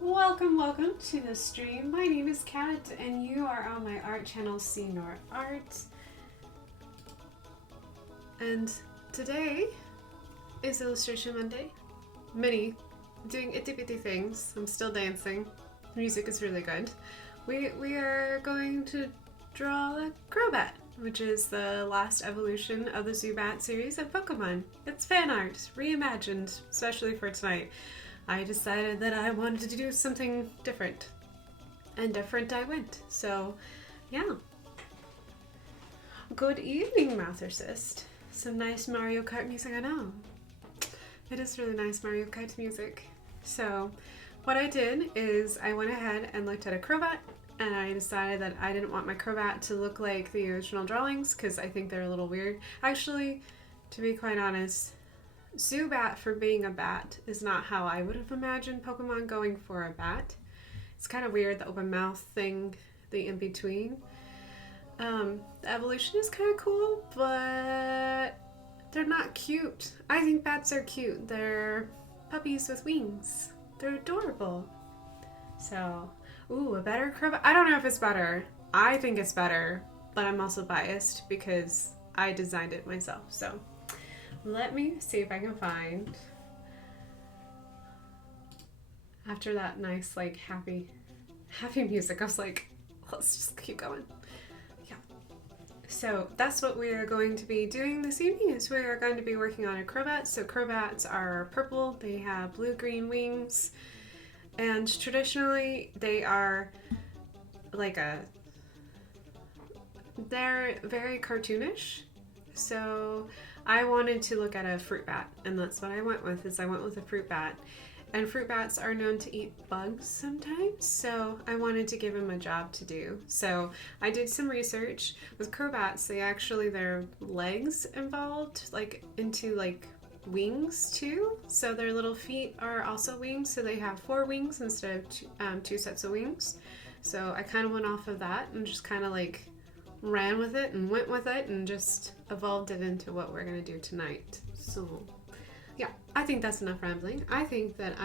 Welcome, welcome to the stream. My name is Kat, and you are on my art channel, See Nor Art. And today is Illustration Monday. Mini, doing itty bitty things. I'm still dancing. The music is really good. We are going to draw a Crobat, which is the last evolution of the Zubat series of Pokemon. It's fan art, reimagined, especially for tonight. I decided that I wanted to do something different. And different I went. So, yeah. Good evening, Mathersist. Some nice Mario Kart music, I know. It is really nice Mario Kart music. So, what I did is I went ahead and looked at a Crobat, and I decided that I didn't want my Crobat to look like the original drawings, because I think they're a little weird. Actually, to be quite honest, Zubat for being a bat is not how I would have imagined Pokemon going for a bat. It's kind of weird, the open mouth thing, the in-between. The evolution is kind of cool, but they're not cute. I think bats are cute. They're puppies with wings. They're adorable. So, ooh, a better Crobat? I don't know if it's better. I think it's better, but I'm also biased because I designed it myself, so. Let me see if I can find, after that nice, like, happy music, I was like, let's just keep going. Yeah. So that's what we are going to be doing this evening, is we are going to be working on a Crobat. So Crobats are purple, they have blue-green wings, and traditionally they are like they're very cartoonish. So I wanted to look at a fruit bat, and that's what I went with, is I went with a fruit bat. And fruit bats are known to eat bugs sometimes, so I wanted to give them a job to do. So I did some research. With Crobats, their legs evolved into wings too. So their little feet are also wings, so they have 4 wings instead of two sets of wings. So I kind of went off of that and just kind of ran with it and went with it and just evolved it into what we're going to do tonight. So yeah, I think that's enough rambling. I think that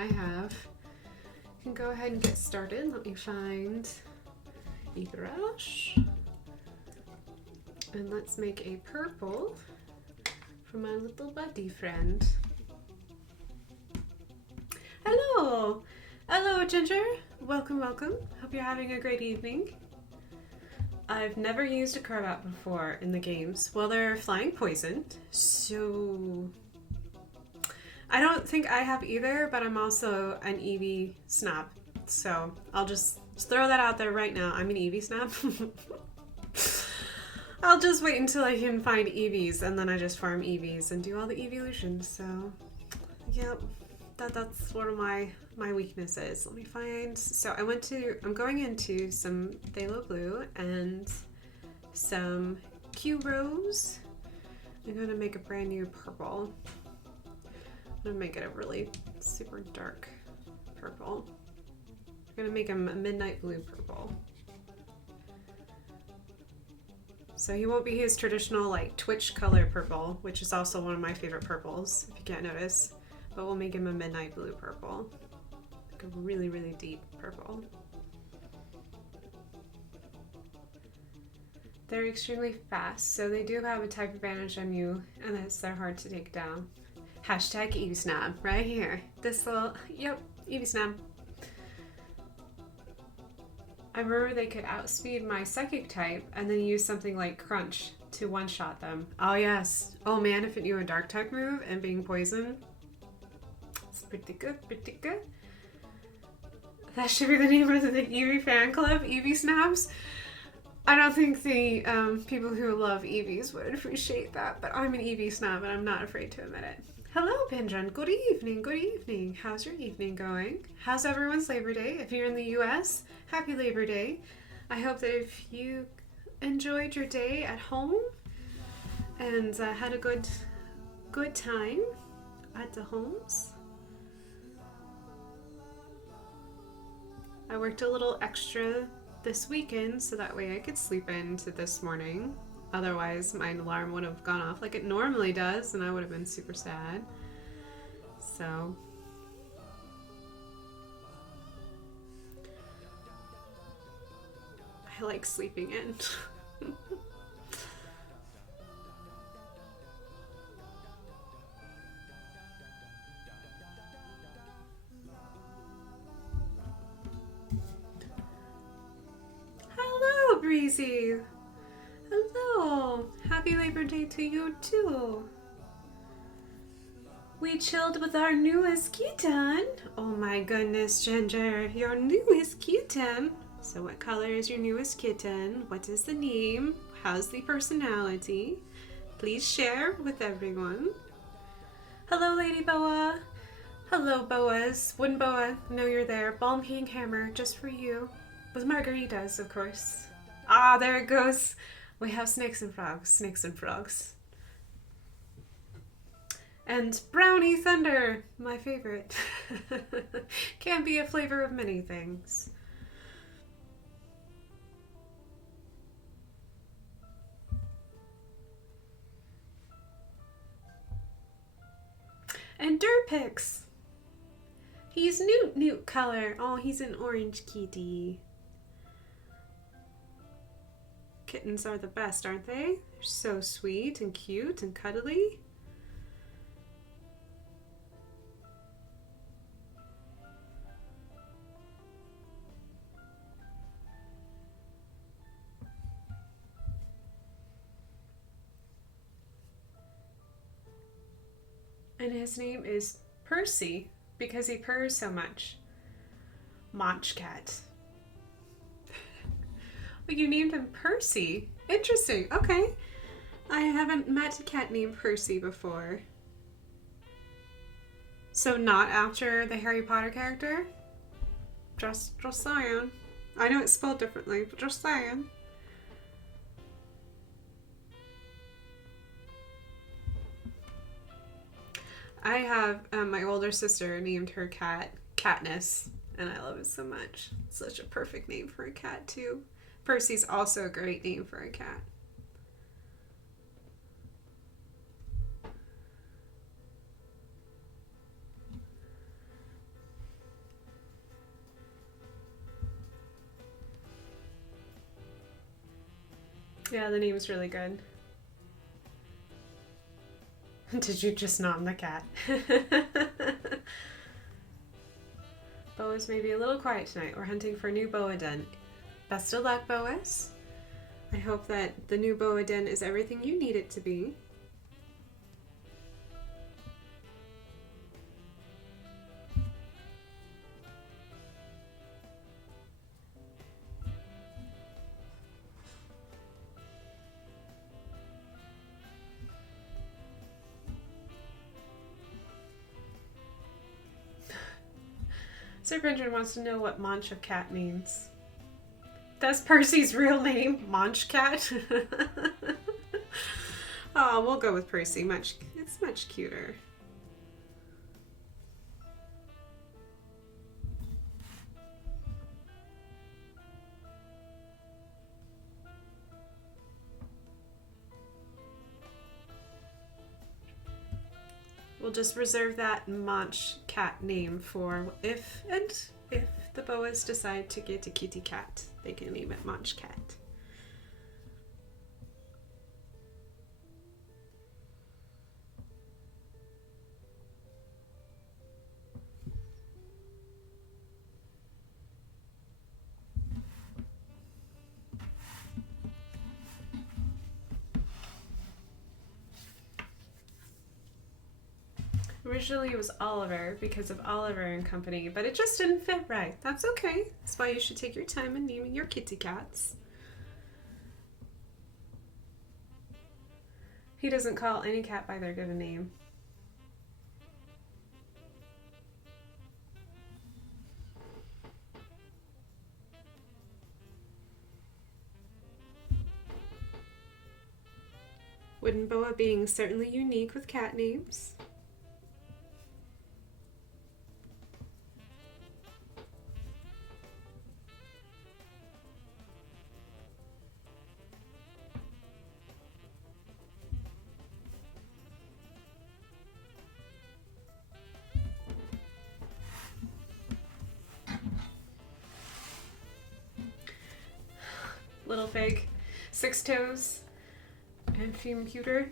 can go ahead and get started. Let me find a brush, and let's make a purple for my little buddy friend. Hello Ginger, welcome. Hope you're having a great evening. I've never used a Crobat before in the games. Well, they're flying poison, so I don't think I have either, but I'm also an Eevee snob. So I'll just throw that out there right now. I'm an Eevee snob. I'll just wait until I can find Eevees, and then I just farm Eevees and do all the evolutions. So, yep, that's one of my weaknesses. Let me find. So I'm going into some phthalo blue and some Q rose. I'm going to make a brand new purple. I'm going to make it a really super dark purple. I'm going to make him a midnight blue purple. So he won't be his traditional Twitch color purple, which is also one of my favorite purples, if you can't notice. But we'll make him a midnight blue purple. Like a really, really deep purple. They're extremely fast, so they do have a type advantage on you, and they're hard to take down. Hashtag Eevee Snob, right here. This little, yep, Eevee Snob. I remember they could outspeed my psychic type and then use something like Crunch to one-shot them. Oh yes. Oh man, if it knew a dark type move and being poisoned. It's pretty good. That should be the name of the Eevee fan club, Eevee Snobs. I don't think the people who love Eevees would appreciate that, but I'm an Eevee Snob and I'm not afraid to admit it. Hello, Pinjan. Good evening. How's your evening going? How's everyone's Labor Day? If you're in the US, happy Labor Day. I hope that if you enjoyed your day at home and had a good time at the homes. I worked a little extra this weekend so that way I could sleep into this morning. Otherwise, my alarm would have gone off like it normally does, and I would have been super sad. So, I like sleeping in. Hello, Breezy. Hello. Happy Labor Day to you too. We chilled with our newest kitten. Oh my goodness, Ginger, your newest kitten. So what color is your newest kitten? What is the name? How's the personality? Please share with everyone. Hello, Lady Boa. Hello, Boas. Wooden Boa, I know you're there. Balm King Hammer, just for you. With margaritas, of course. Ah, there it goes. We have snakes and frogs. Snakes and frogs. And Brownie Thunder, my favorite. Can be a flavor of many things. And Durpix. He's Newt color. Oh, he's an orange kitty. Kittens are the best, aren't they? They're so sweet and cute and cuddly. And his name is Percy because he purrs so much. Monch cat. Well, you named him Percy. Interesting. Okay. I haven't met a cat named Percy before. So not after the Harry Potter character? Just saying. I know it's spelled differently, but just saying. I have my older sister named her cat Katniss, and I love it so much. It's such a perfect name for a cat, too. Percy's also a great name for a cat. Yeah, the name's really good. Did you just nom the cat? Boas may be a little quiet tonight. We're hunting for a new boa den. Best of luck, Boas. I hope that the new boa den is everything you need it to be. Sir Brendan wants to know what Monch of Cat means. That's Percy's real name, Monch Cat. Oh, we'll go with Percy. It's much cuter. We'll just reserve that Monch cat name for if the boas decide to get a kitty cat, they can name it Monch cat. Originally it was Oliver because of Oliver and Company, but it just didn't fit right. That's okay. That's why you should take your time in naming your kitty cats. He doesn't call any cat by their given name. Wooden Boa being certainly unique with cat names. little fig, 6 toes, and fume pewter.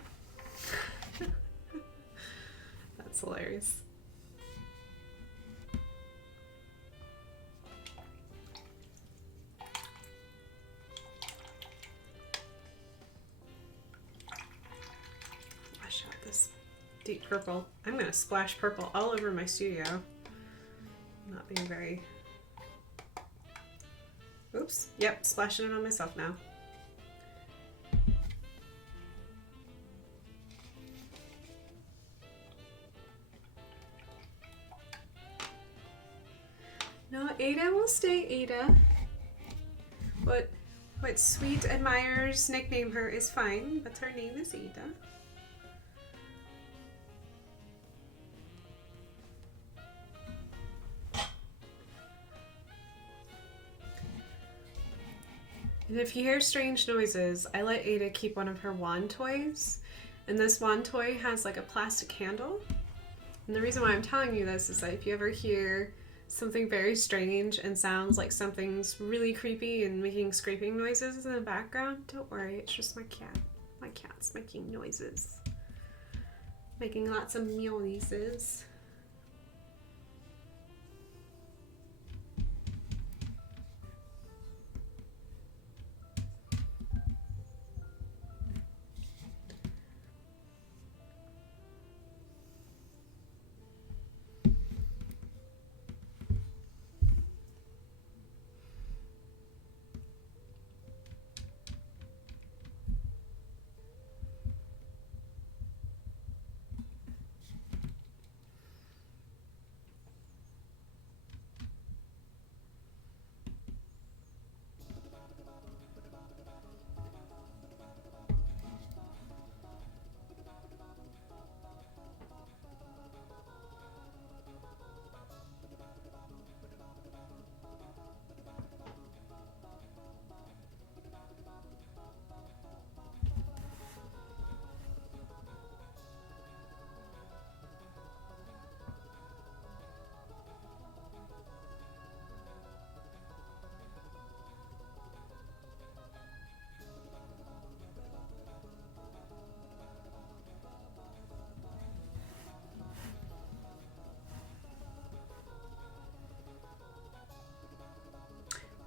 That's hilarious. Wash out this deep purple. I'm gonna splash purple all over my studio. Not being very... Oops. Yep, splashing it on myself now. No, Ada will stay Ada. What sweet admirers nickname her is fine, but her name is Ada. And if you hear strange noises, I let Ada keep one of her wand toys. And this wand toy has like a plastic handle. And the reason why I'm telling you this is that if you ever hear something very strange and sounds like something's really creepy and making scraping noises in the background, don't worry, it's just my cat. My cat's making noises. Making lots of meow noises.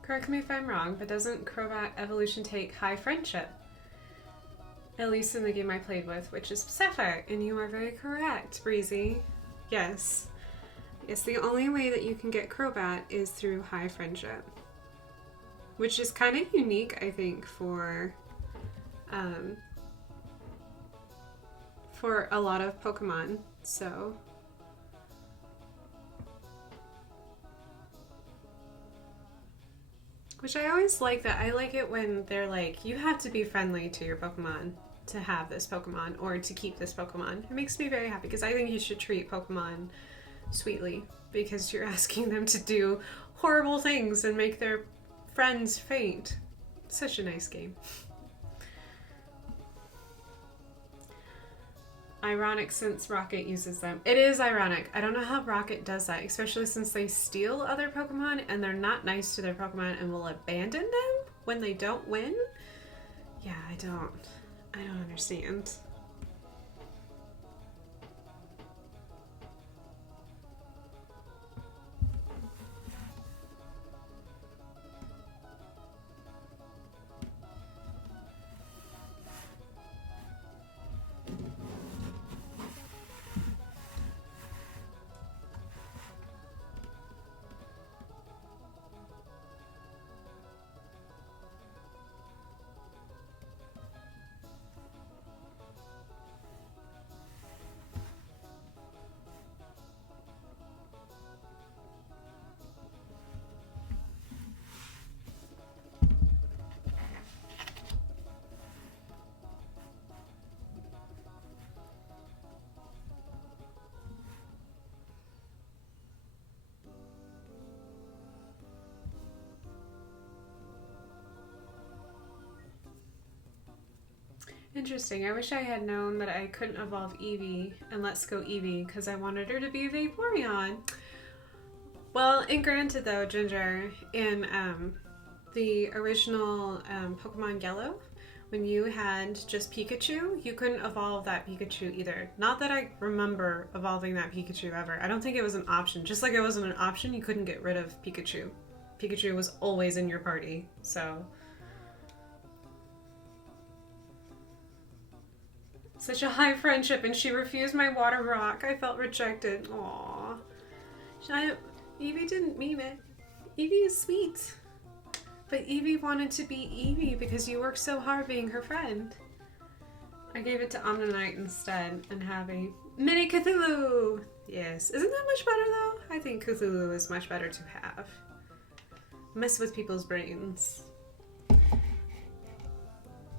Correct me if I'm wrong, but doesn't Crobat evolution take high friendship? At least in the game I played with, which is Sapphire, and you are very correct, Breezy. Yes. Yes, the only way that you can get Crobat is through high friendship. Which is kind of unique, I think, for a lot of Pokemon, so... Which I always like that. I like it when they're like, you have to be friendly to your Pokemon to have this Pokemon or to keep this Pokemon. It makes me very happy because I think you should treat Pokemon sweetly because you're asking them to do horrible things and make their friends faint. Such a nice game. Ironic since Rocket uses them. It is ironic. I don't know how Rocket does that, especially since they steal other Pokemon and they're not nice to their Pokemon and will abandon them when they don't win. Yeah, I don't understand. Interesting. I wish I had known that I couldn't evolve Eevee and Let's Go Eevee because I wanted her to be a Vaporeon. Well, and granted though, Ginger, in the original Pokemon Yellow, when you had just Pikachu, you couldn't evolve that Pikachu either. Not that I remember evolving that Pikachu ever. I don't think it was an option. Just like it wasn't an option, you couldn't get rid of Pikachu. Pikachu was always in your party, so... Such a high friendship, and she refused my water rock. I felt rejected. Aww. Eevee didn't mean it. Eevee is sweet. But Eevee wanted to be Eevee because you worked so hard being her friend. I gave it to Omnanite instead and have a mini Cthulhu. Yes. Isn't that much better though? I think Cthulhu is much better to have. Mess with people's brains.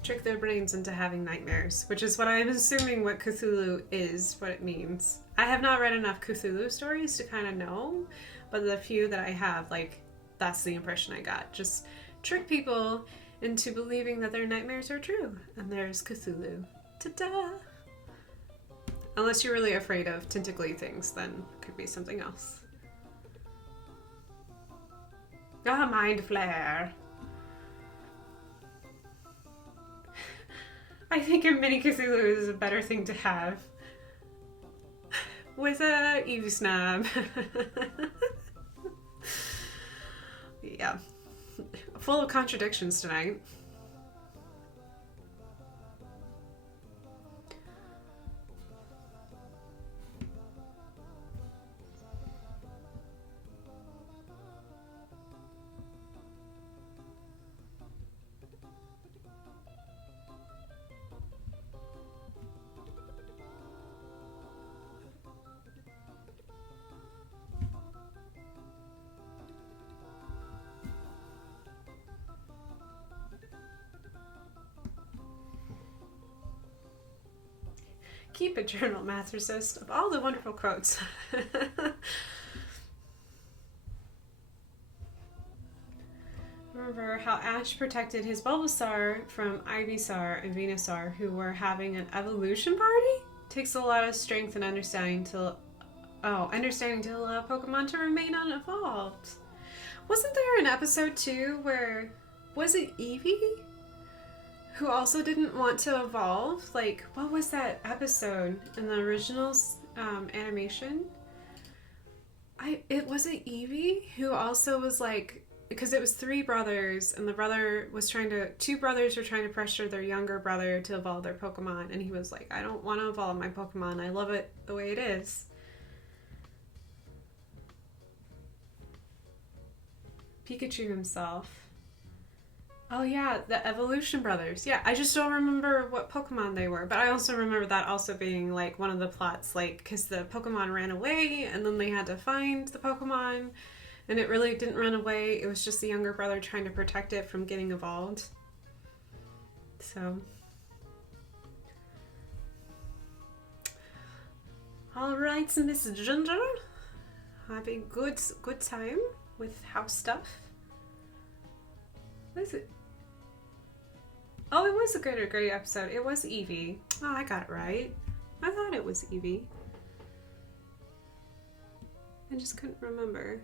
Trick their brains into having nightmares, which is what I'm assuming what Cthulhu is, what it means. I have not read enough Cthulhu stories to kind of know, but the few that I have, like, that's the impression I got. Just trick people into believing that their nightmares are true, and there's Cthulhu. Ta-da! Unless you're really afraid of tentacly things, then it could be something else. Ah, mind flare! I think a mini Cthulhu is a better thing to have. With a Eevee snap. Yeah. Full of contradictions tonight. Keep a journal, Mathresist, of all the wonderful quotes. Remember how Ash protected his Bulbasaur from Ivysaur and Venusaur, who were having an evolution party? Takes a lot of strength and understanding to allow Pokemon to remain unevolved. Wasn't there an episode too where, was it Eevee? Who also didn't want to evolve? Like, what was that episode in the original animation? It wasn't Eevee who also was like, because it was 3 brothers, and the brother was two brothers were trying to pressure their younger brother to evolve their Pokemon, and he was like, I don't want to evolve my Pokemon. I love it the way it is. Pikachu himself. Oh yeah, the Evolution Brothers. Yeah, I just don't remember what Pokemon they were, but I also remember that also being like one of the plots, like, because the Pokemon ran away and then they had to find the Pokemon, and it really didn't run away. It was just the younger brother trying to protect it from getting evolved. So. Alright, so Miss Ginger, have a good time with house stuff. What is it? Oh, it was a great episode. It was Eevee. Oh, I got it right. I thought it was Eevee. I just couldn't remember.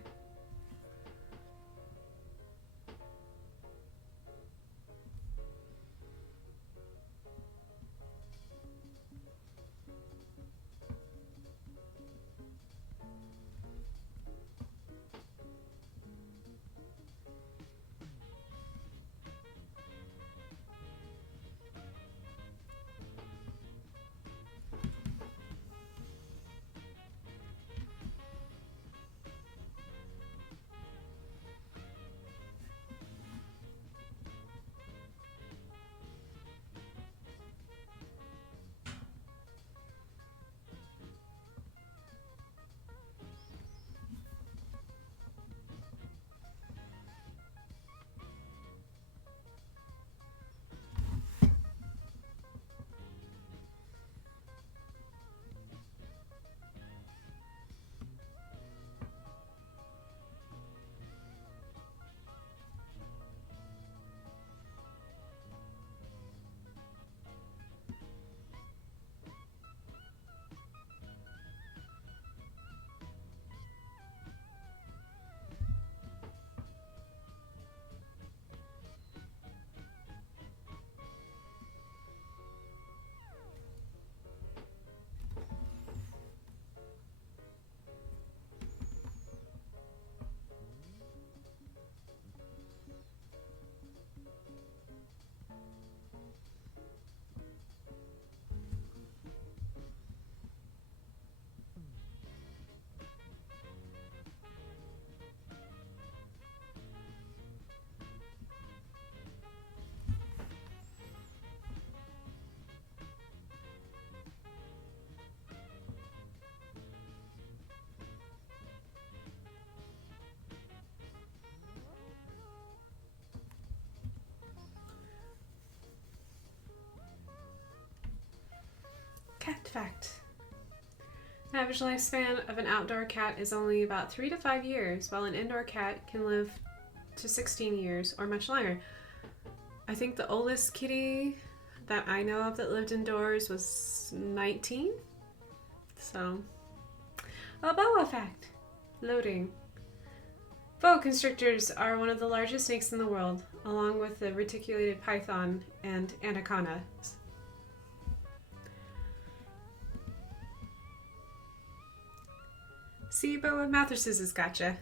fact. The average lifespan of an outdoor cat is only about 3 to 5 years, while an indoor cat can live to 16 years or much longer. I think the oldest kitty that I know of that lived indoors was 19. So, a boa fact. Loading. Boa constrictors are one of the largest snakes in the world, along with the reticulated python and anaconda. See, boa mattresses has gotcha.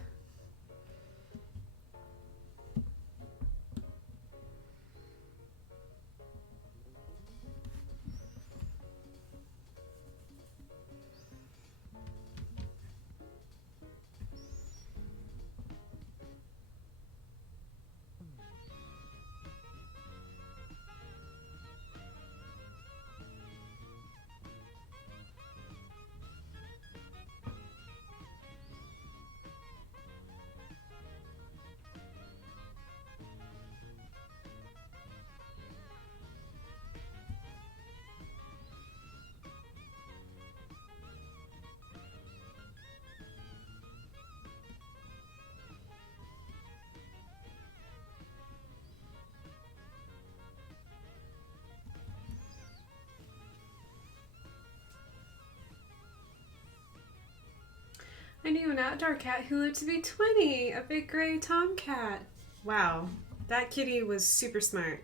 I knew an outdoor cat who lived to be 20, a big gray tomcat. Wow, that kitty was super smart.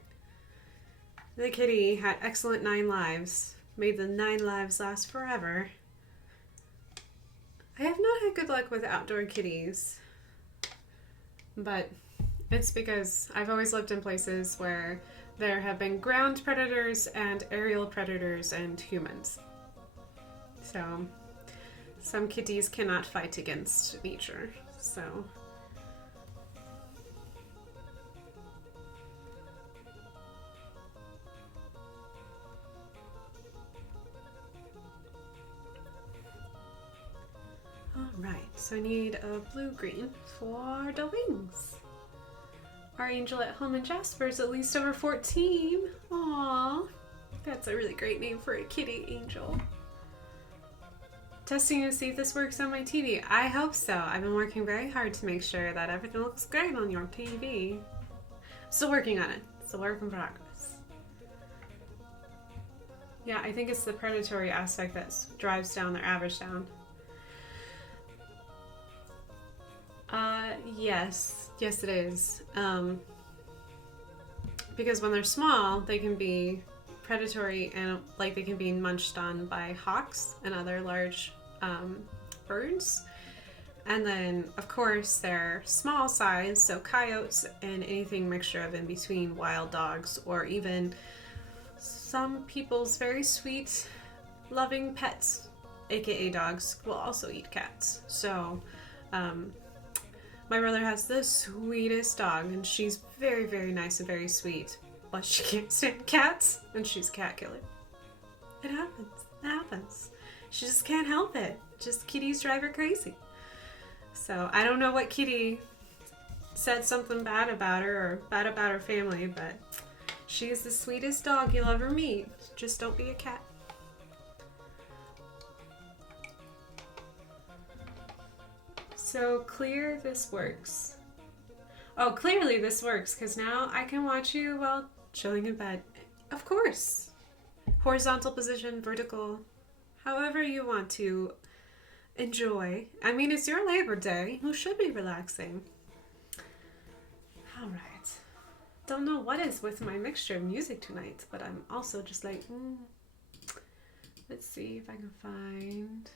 The kitty had excellent 9 lives, made the 9 lives last forever. I have not had good luck with outdoor kitties, but it's because I've always lived in places where there have been ground predators and aerial predators and humans. So some kitties cannot fight against nature, so. All right, so I need a blue-green for the wings. Our angel at home in Jasper is at least over 14. Aww, that's a really great name for a kitty angel. Testing to see if this works on my TV. I hope so. I've been working very hard to make sure that everything looks great on your TV. Still working on it. It's a work in progress. Yeah, I think it's the predatory aspect that drives down their average down. Yes it is. Because when they're small, they can be predatory and like they can be munched on by hawks and other large birds. And then of course they're small size, so coyotes and anything mixture of in between, wild dogs, or even some people's very sweet loving pets, aka dogs, will also eat cats. So my brother has the sweetest dog, and she's very, very nice and very sweet, but she can't stand cats, and she's a cat killer. It happens. It happens. She just can't help it. Just kitties drive her crazy. So I don't know what kitty said something bad about her or bad about her family, but she is the sweetest dog you'll ever meet. Just don't be a cat. So clear this works. Oh, clearly this works, because now I can watch you while chilling in bed. Of course. Horizontal position, vertical, however you want to enjoy. I mean, it's your Labor Day. You should be relaxing. All right. Don't know what is with my mixture of music tonight, but I'm also just like, let's see if I can find.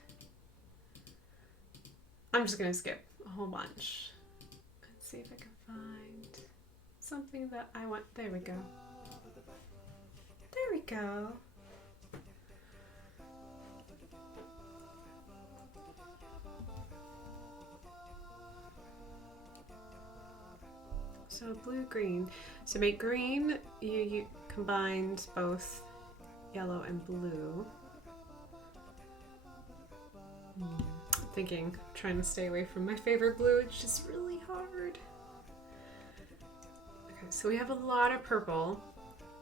I'm just gonna skip a whole bunch. Let's see if I can find something that I want. There we go. There we go. So blue-green. To make green, you combined both yellow and blue. Thinking, trying to stay away from my favorite blue. It's just really hard. Okay, so we have a lot of purple.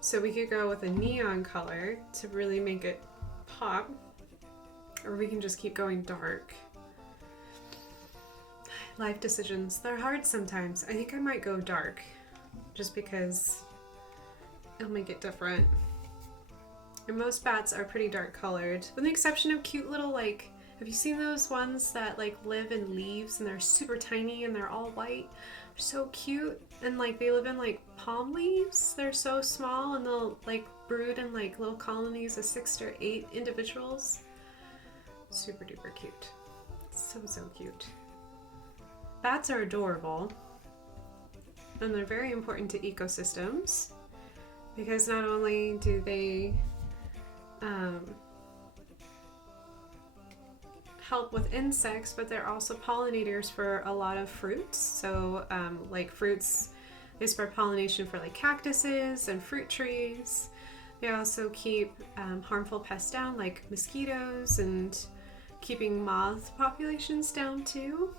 So we could go with a neon color to really make it pop. Or we can just keep going dark. Life decisions, they're hard sometimes. I think I might go dark just because it'll make it different. And most bats are pretty dark colored, with the exception of cute little, like, have you seen those ones that like live in leaves and they're super tiny and they're all white? They're so cute. And like they live in like palm leaves. They're so small and they'll like brood in like little colonies of 6 to 8 individuals. Super duper cute. So cute. Bats are adorable, and they're very important to ecosystems because not only do they help with insects, but they're also pollinators for a lot of fruits. So like fruits, they spread pollination for like cactuses and fruit trees. They also keep harmful pests down like mosquitoes and keeping moth populations down too.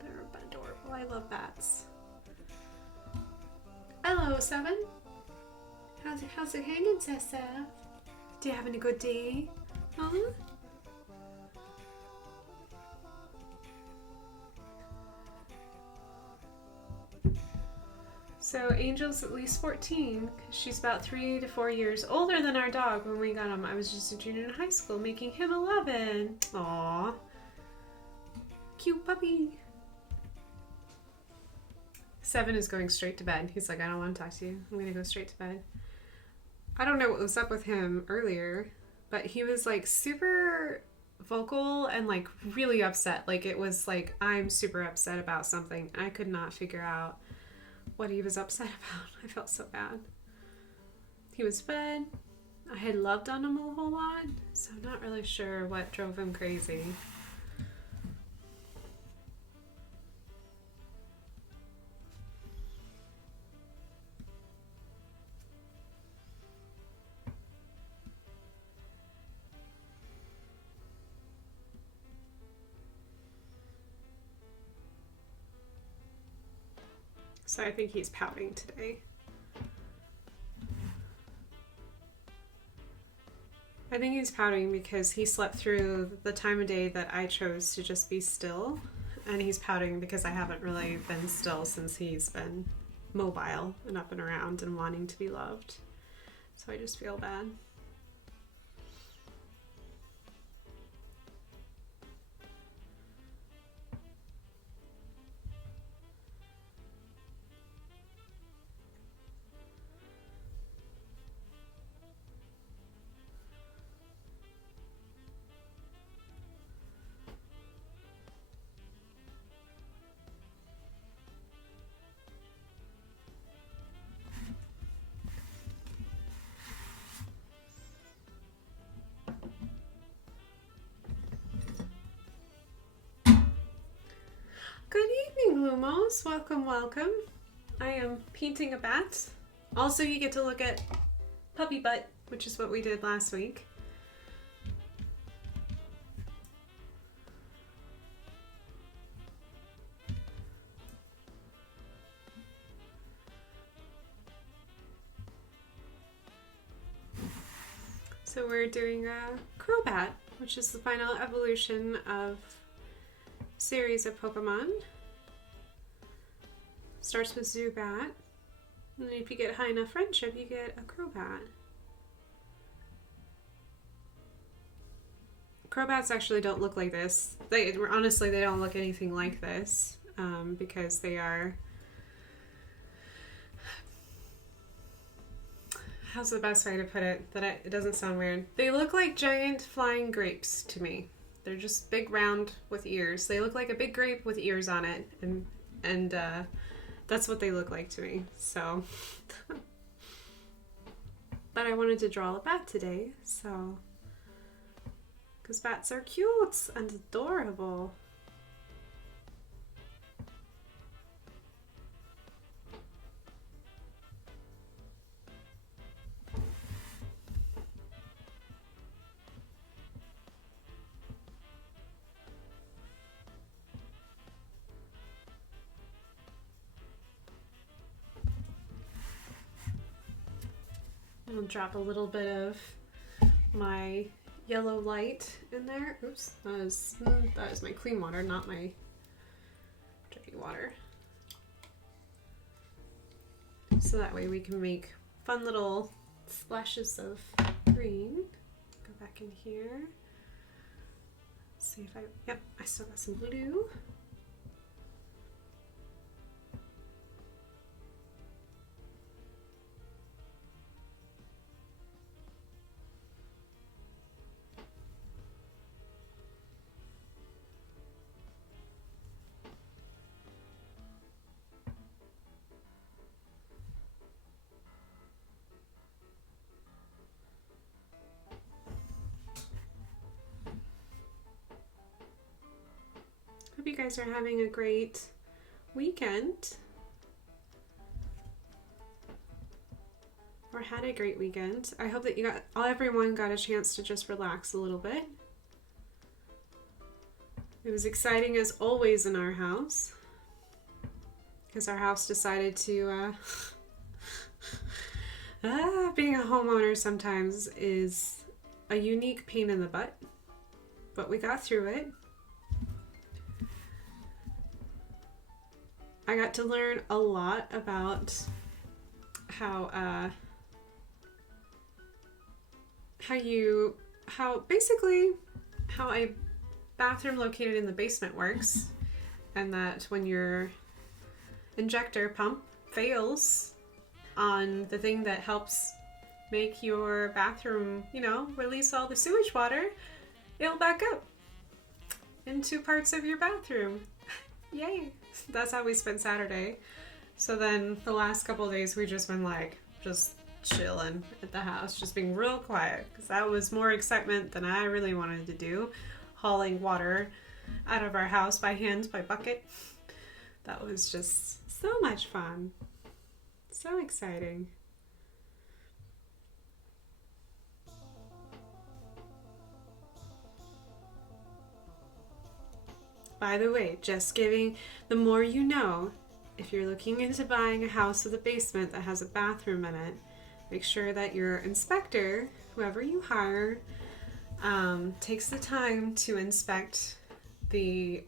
They're adorable. I love bats. Hello, Seven. How's it hanging, Tessa? Do you having a good day? Huh? So Angel's at least 14. She's about 3 to 4 years older than our dog when we got him. I was just a junior in high school, making him 11. Aww. Cute puppy. 7 is going straight to bed. He's like, I don't want to talk to you. I'm going to go straight to bed. I don't know what was up with him earlier, but he was like super vocal and like really upset. Like it was like, I'm super upset about something. I could not figure out what he was upset about. I felt so bad. He was fed. I had loved on him a whole lot, so I'm not really sure what drove him crazy. So I think he's pouting today. I think he's pouting because he slept through the time of day that I chose to just be still. And he's pouting because I haven't really been still since he's been mobile and up and around and wanting to be loved. So I just feel bad. Good evening, Lumos. Welcome, welcome. I am painting a bat. Also, you get to look at puppy butt, which is what we did last week. So we're doing a Crobat, which is the final evolution of series of Pokemon. Starts with Zubat, and then if you get high enough friendship, you get a Crobat. Crobats actually don't look like this. Honestly, they don't look anything like this because they are. How's the best way to put it? It doesn't sound weird. They look like giant flying grapes to me. They're just big, round with ears. They look like a big grape with ears on it, and that's what they look like to me. So, but I wanted to draw a bat today, so because bats are cute and adorable. I'll drop a little bit of my yellow light in there. Oops, that is my clean water, not my dirty water. So that way we can make fun little splashes of green. Go back in here. See if yep, I still got some blue. Hope you guys are having a great weekend. Or had a great weekend. I hope that everyone got a chance to just relax a little bit. It was exciting as always in our house, because our house decided to being a homeowner sometimes is a unique pain in the butt, but we got through it. I got to learn a lot about how a bathroom located in the basement works, and that when your injector pump fails on the thing that helps make your bathroom, release all the sewage water, it'll back up into parts of your bathroom. Yay! That's how we spent Saturday. So then the last couple of days we just been just chilling at the house, just being real quiet, because that was more excitement than I really wanted to do, hauling water out of our house by hand, by bucket. That was just so much fun. So exciting. By the way, just giving, the more you know, if you're looking into buying a house with a basement that has a bathroom in it, make sure that your inspector, whoever you hire, takes the time to inspect the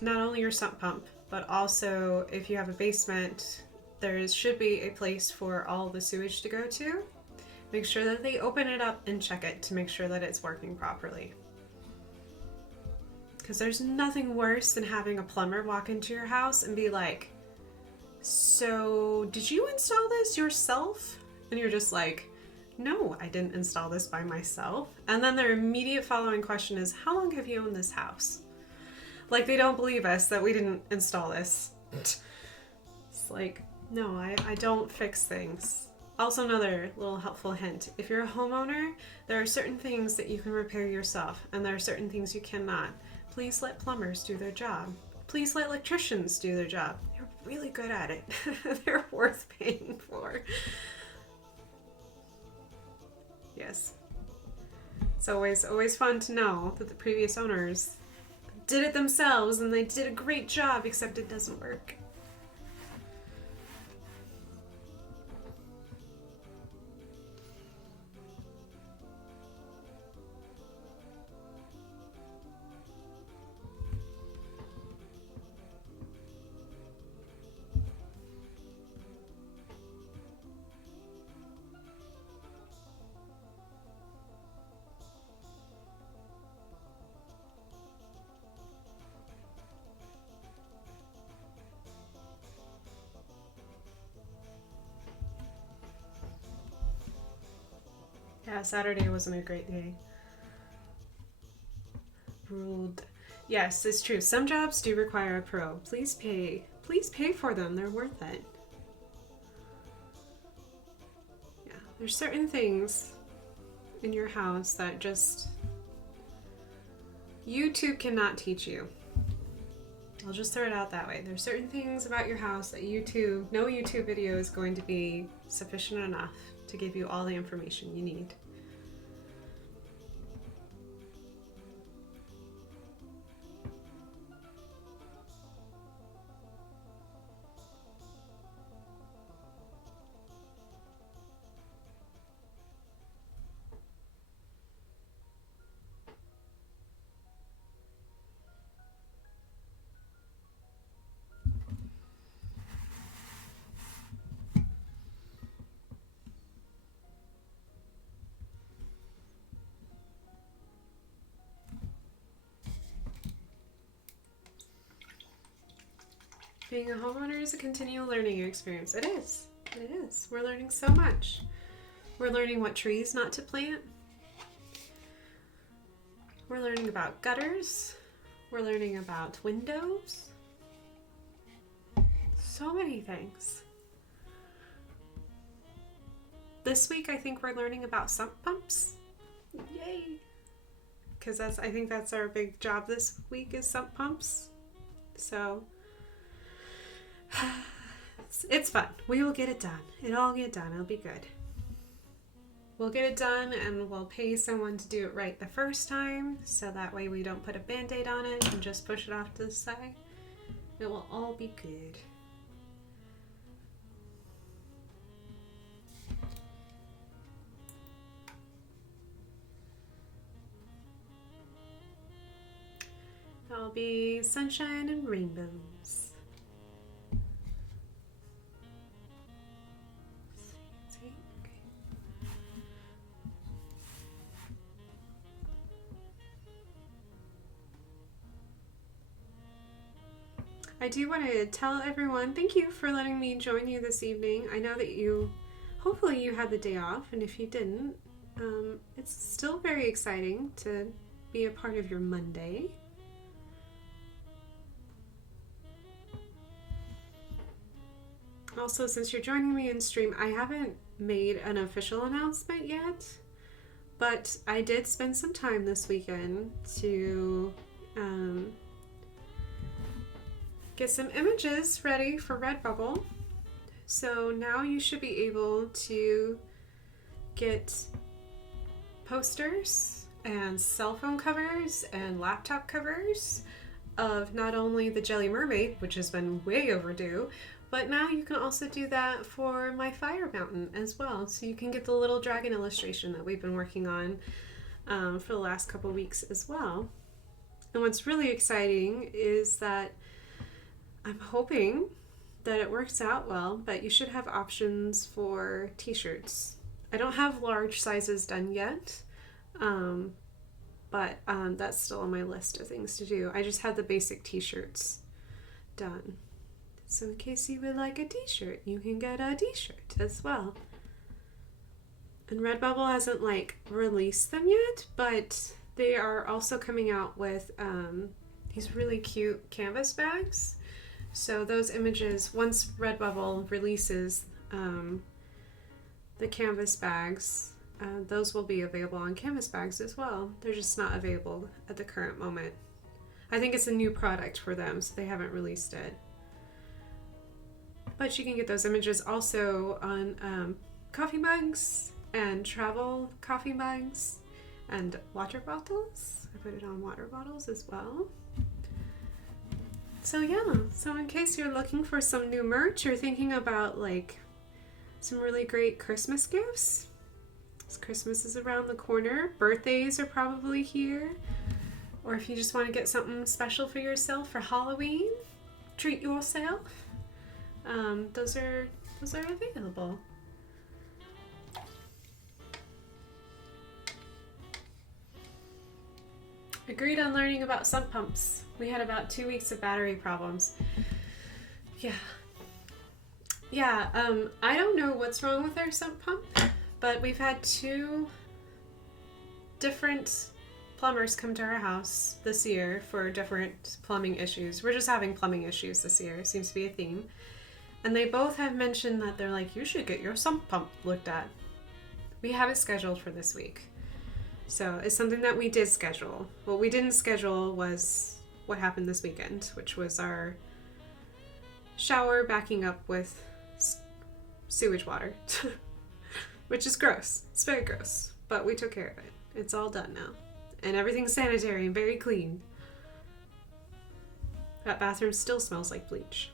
not only your sump pump, but also if you have a basement, there should be a place for all the sewage to go to. Make sure that they open it up and check it to make sure that it's working properly. Because there's nothing worse than having a plumber walk into your house and be like, so did you install this yourself? And you're just like, no, I didn't install this by myself. And then their immediate following question is, how long have you owned this house? Like, they don't believe us that we didn't install this. It's like, no, I don't fix things. Also, another little helpful hint. If you're a homeowner, there are certain things that you can repair yourself, and there are certain things you cannot. Please let plumbers do their job. Please let electricians do their job. They're really good at it. They're worth paying for. Yes. It's always fun to know that the previous owners did it themselves and they did a great job, except it doesn't work. Yeah, Saturday wasn't a great day. Ruled. Yes, it's true. Some jobs do require a pro. Please pay. Please pay for them. They're worth it. Yeah, there's certain things in your house that just YouTube cannot teach you. I'll just throw it out that way. There's certain things about your house that no YouTube video is going to be sufficient enough to give you all the information you need. Being a homeowner is a continual learning experience. It is. It is. We're learning so much. We're learning what trees not to plant. We're learning about gutters. We're learning about windows. So many things. This week I think we're learning about sump pumps. Yay! Because I think that's our big job this week is sump pumps. So it's fun. We will get it done. It'll all get done. It'll be good. We'll get it done and we'll pay someone to do it right the first time, so that way we don't put a band-aid on it and just push it off to the side. It will all be good. There'll be sunshine and rainbows. I do want to tell everyone, thank you for letting me join you this evening. I know that hopefully you had the day off, and if you didn't, it's still very exciting to be a part of your Monday. Also, since you're joining me in stream, I haven't made an official announcement yet, but I did spend some time this weekend to get some images ready for Redbubble. So now you should be able to get posters and cell phone covers and laptop covers of not only the Jelly Mermaid, which has been way overdue, but now you can also do that for my fire mountain as well. So you can get the little dragon illustration that we've been working on for the last couple weeks as well. And what's really exciting is that I'm hoping that it works out well, but you should have options for t-shirts. I don't have large sizes done yet, but that's still on my list of things to do. I just had the basic t-shirts done. So in case you would like a t-shirt, you can get a t-shirt as well. And Redbubble hasn't released them yet, but they are also coming out with these really cute canvas bags. So those images, once Redbubble releases the canvas bags, those will be available on canvas bags as well. They're just not available at the current moment. I think it's a new product for them, so they haven't released it. But you can get those images also on coffee mugs and travel coffee mugs and water bottles. I put it on water bottles as well. So yeah, so in case you're looking for some new merch or thinking about some really great Christmas gifts, Christmas is around the corner, birthdays are probably here, or if you just want to get something special for yourself for Halloween, treat yourself, those are available. Agreed on learning about sump pumps. We had about 2 weeks of battery problems. Yeah, I don't know what's wrong with our sump pump, but we've had 2 different plumbers come to our house this year for different plumbing issues. We're just having plumbing issues this year. It seems to be a theme. And they both have mentioned that they're like, you should get your sump pump looked at. We have it scheduled for this week. So it's something that we did schedule. What we didn't schedule was what happened this weekend, which was our shower backing up with sewage water, which is gross. It's very gross, but we took care of it. It's all done now. And everything's sanitary and very clean. That bathroom still smells like bleach.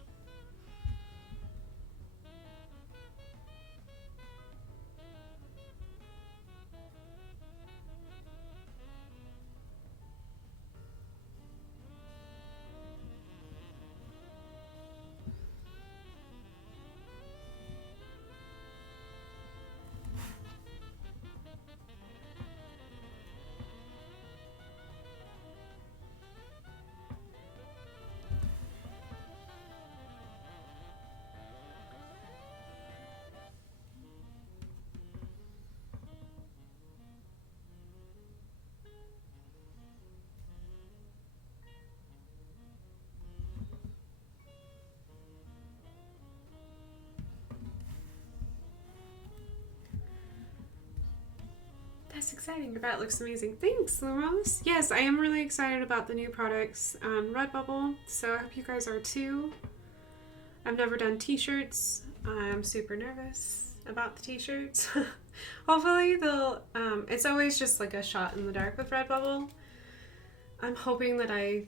That's exciting. Your bat looks amazing. Thanks, Lumos. Yes, I am really excited about the new products on Redbubble, so I hope you guys are too. I've never done t-shirts. I'm super nervous about the t-shirts. Hopefully they'll, it's always just like a shot in the dark with Redbubble. I'm hoping that I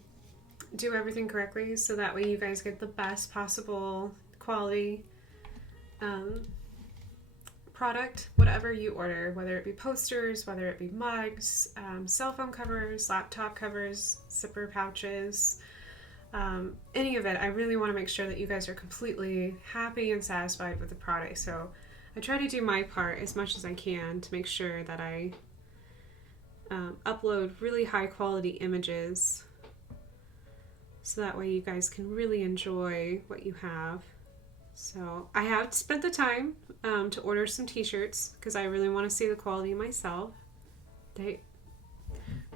do everything correctly so that way you guys get the best possible quality product, whatever you order, whether it be posters, whether it be mugs, cell phone covers, laptop covers, zipper pouches, any of it. I really want to make sure that you guys are completely happy and satisfied with the product. So I try to do my part as much as I can to make sure that I upload really high quality images so that way you guys can really enjoy what you have. So I have spent the time to order some t-shirts because I really want to see the quality myself.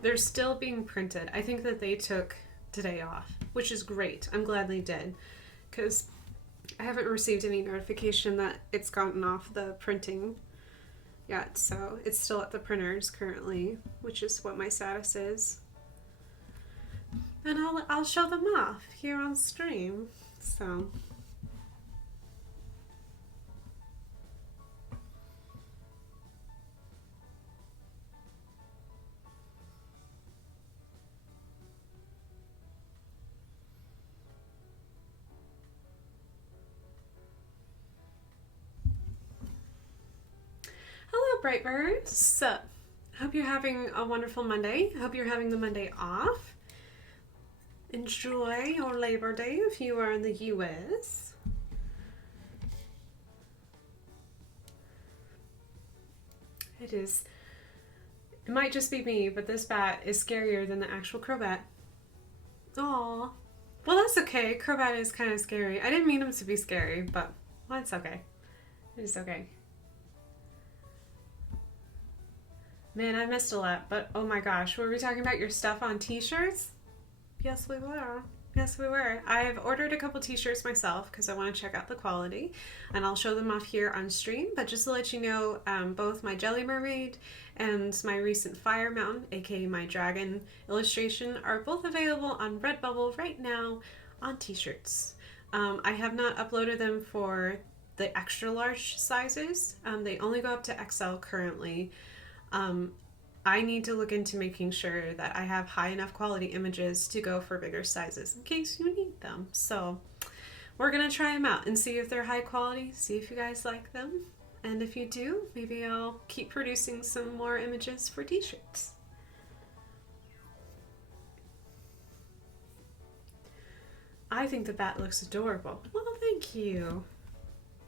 They're still being printed. I think that they took today off, which is great. I'm glad they did because I haven't received any notification that it's gotten off the printing yet. So it's still at the printers currently, which is what my status is. And I'll show them off here on stream. So hello, Brightbirds. Hope you're having a wonderful Monday. Hope you're having the Monday off. Enjoy your Labor Day if you are in the US. It might just be me, but this bat is scarier than the actual Crobat. Aww. Well, that's okay. Crobat is kind of scary. I didn't mean him to be scary, but well, it's okay. It is okay. Man, I missed a lot, but oh my gosh, were we talking about your stuff on t-shirts? Yes, we were. Yes, we were. I've ordered a couple t-shirts myself because I want to check out the quality, and I'll show them off here on stream. But just to let you know, both my Jelly Mermaid and my recent Fire Mountain, aka my dragon illustration, are both available on Redbubble right now on t-shirts. I have not uploaded them for the extra large sizes. They only go up to XL currently. I need to look into making sure that I have high enough quality images to go for bigger sizes in case you need them. So we're going to try them out and see if they're high quality, see if you guys like them. And if you do, maybe I'll keep producing some more images for t-shirts. I think the bat looks adorable. Well, thank you.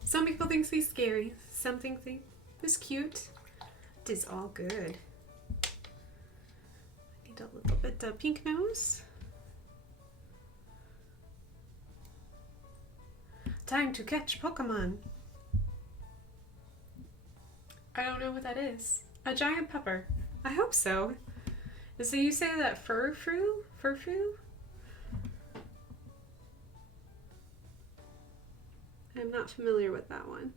Some people think he's scary. Some think he's cute. It is all good. A little bit of pink nose. Time to catch Pokemon. I don't know what that is. A giant pepper. I hope so. So you say that furfrou? Furfrou? I'm not familiar with that one.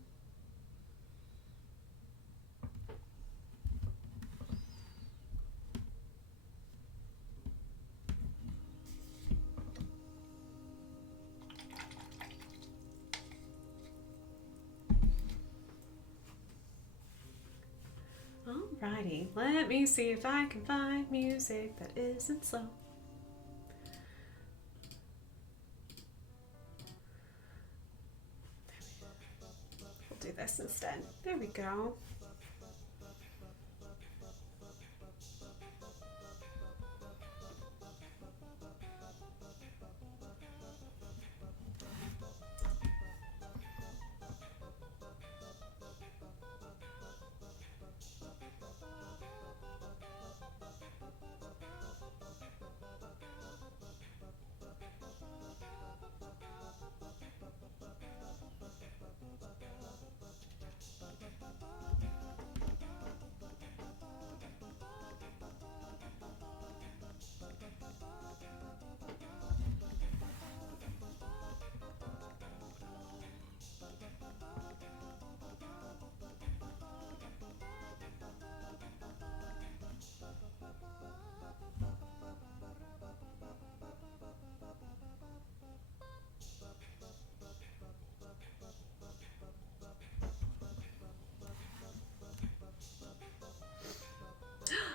Alrighty, let me see if I can find music that isn't slow. We'll do this instead. There we go.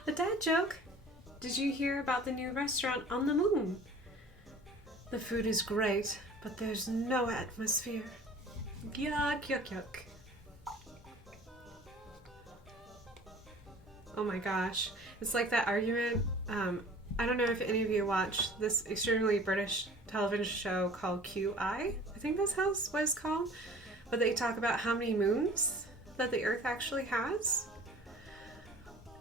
A dad joke. Did you hear about the new restaurant on the moon? The food is great, but there's no atmosphere. Yuck, yuck, yuck. Oh my gosh. It's like that argument. I don't know if any of you watch this extremely British television show called QI. I think that's what it's called. But they talk about how many moons that the Earth actually has.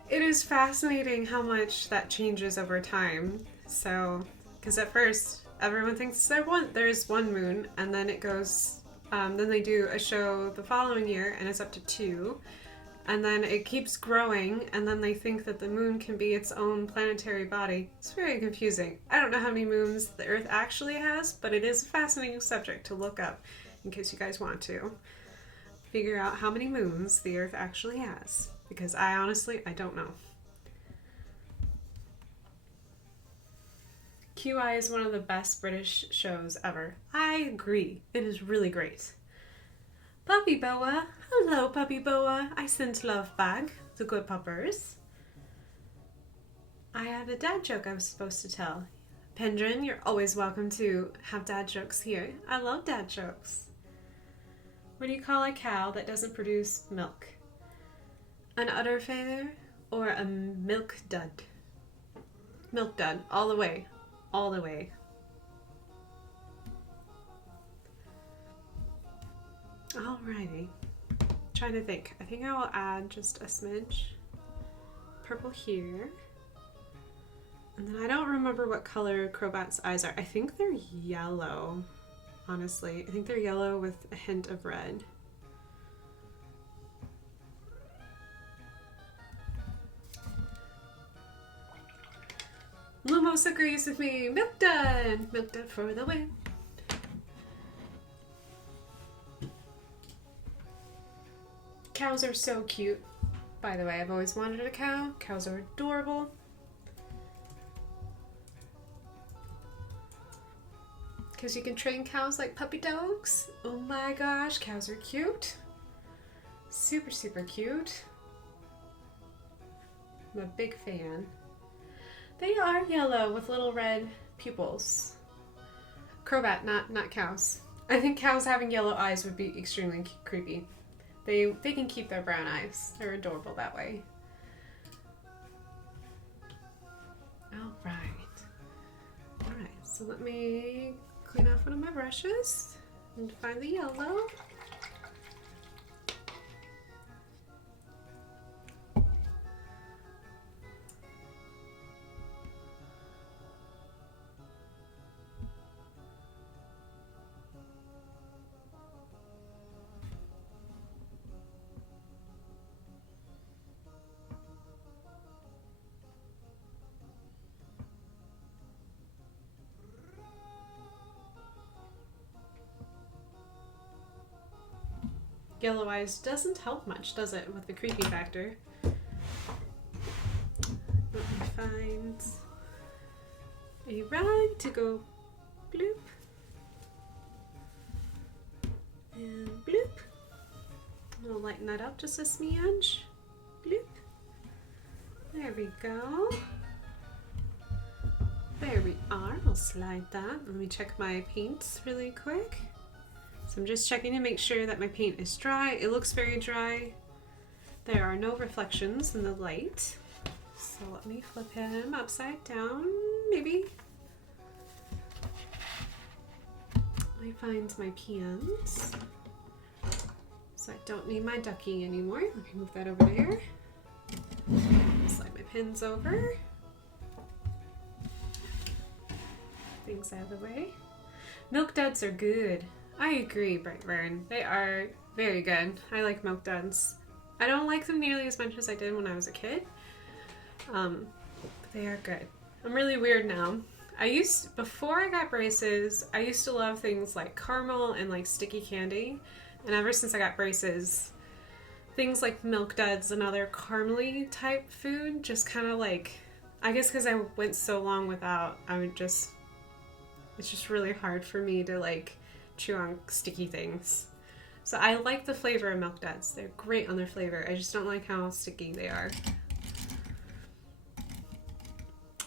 It is fascinating how much that changes over time. So, because at first everyone thinks there's one moon, and then it goes, then they do a show the following year and it's up to 2. And then it keeps growing, and then they think that the moon can be its own planetary body. It's very confusing. I don't know how many moons the Earth actually has, but it is a fascinating subject to look up in case you guys want to figure out how many moons the Earth actually has. Because I don't know. QI is one of the best British shows ever. I agree. It is really great. Puppy Boa. Hello, Puppy Boa. I sent love back. The good puppers. I had a dad joke I was supposed to tell. Pendrin, you're always welcome to have dad jokes here. I love dad jokes. What do you call a cow that doesn't produce milk? An udder failure or a milk dud? Milk dud. All the way. All the way. Alrighty. Trying to think. I think I will add just a smidge purple here. And then I don't remember what color Crobat's eyes are. I think they're yellow, honestly. I think they're yellow with a hint of red. Lumos agrees with me. Milk dud! Milk dud for the win. Cows are so cute. By the way, I've always wanted a cow. Cows are adorable. Because you can train cows like puppy dogs. Oh my gosh, cows are cute. Super, super cute. I'm a big fan. They are yellow with little red pupils. Crobat, not cows. I think cows having yellow eyes would be extremely creepy. They can keep their brown eyes. They're adorable that way. Alright, so let me clean off one of my brushes and find the yellow. Yellow eyes doesn't help much, does it, with the creepy factor? Let me find a rag to go bloop and bloop. I'll lighten that up just a smidge. Bloop. There we go. There we are. I'll slide that. Let me check my paints really quick. So I'm just checking to make sure that my paint is dry. It looks very dry. There are no reflections in the light. So let me flip him upside down, maybe. Let me find my pans. So I don't need my ducky anymore. Let me move that over there. Slide my pins over. Things out of the way. Milk duds are good. I agree, Brightburn. They are very good. I like milk duds. I don't like them nearly as much as I did when I was a kid. But they are good. I'm really weird now. Before I got braces, I used to love things like caramel and like sticky candy. And ever since I got braces, things like milk duds and other caramely type food just kind of like, I guess because I went so long without, it's just really hard for me to like chew on sticky things. So I like the flavor of milk duds. They're great on their flavor. I just don't like how sticky they are.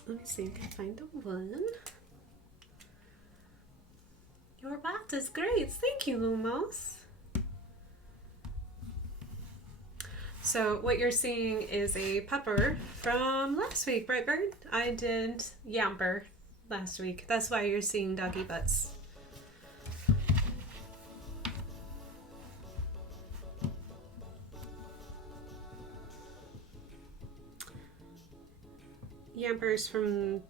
Let me see if I can find the one. Your bat is great. Thank you, Lumos. So what you're seeing is a pupper from last week, right, Bird? I did Yamper last week. That's why you're seeing doggy butts. Yamper's from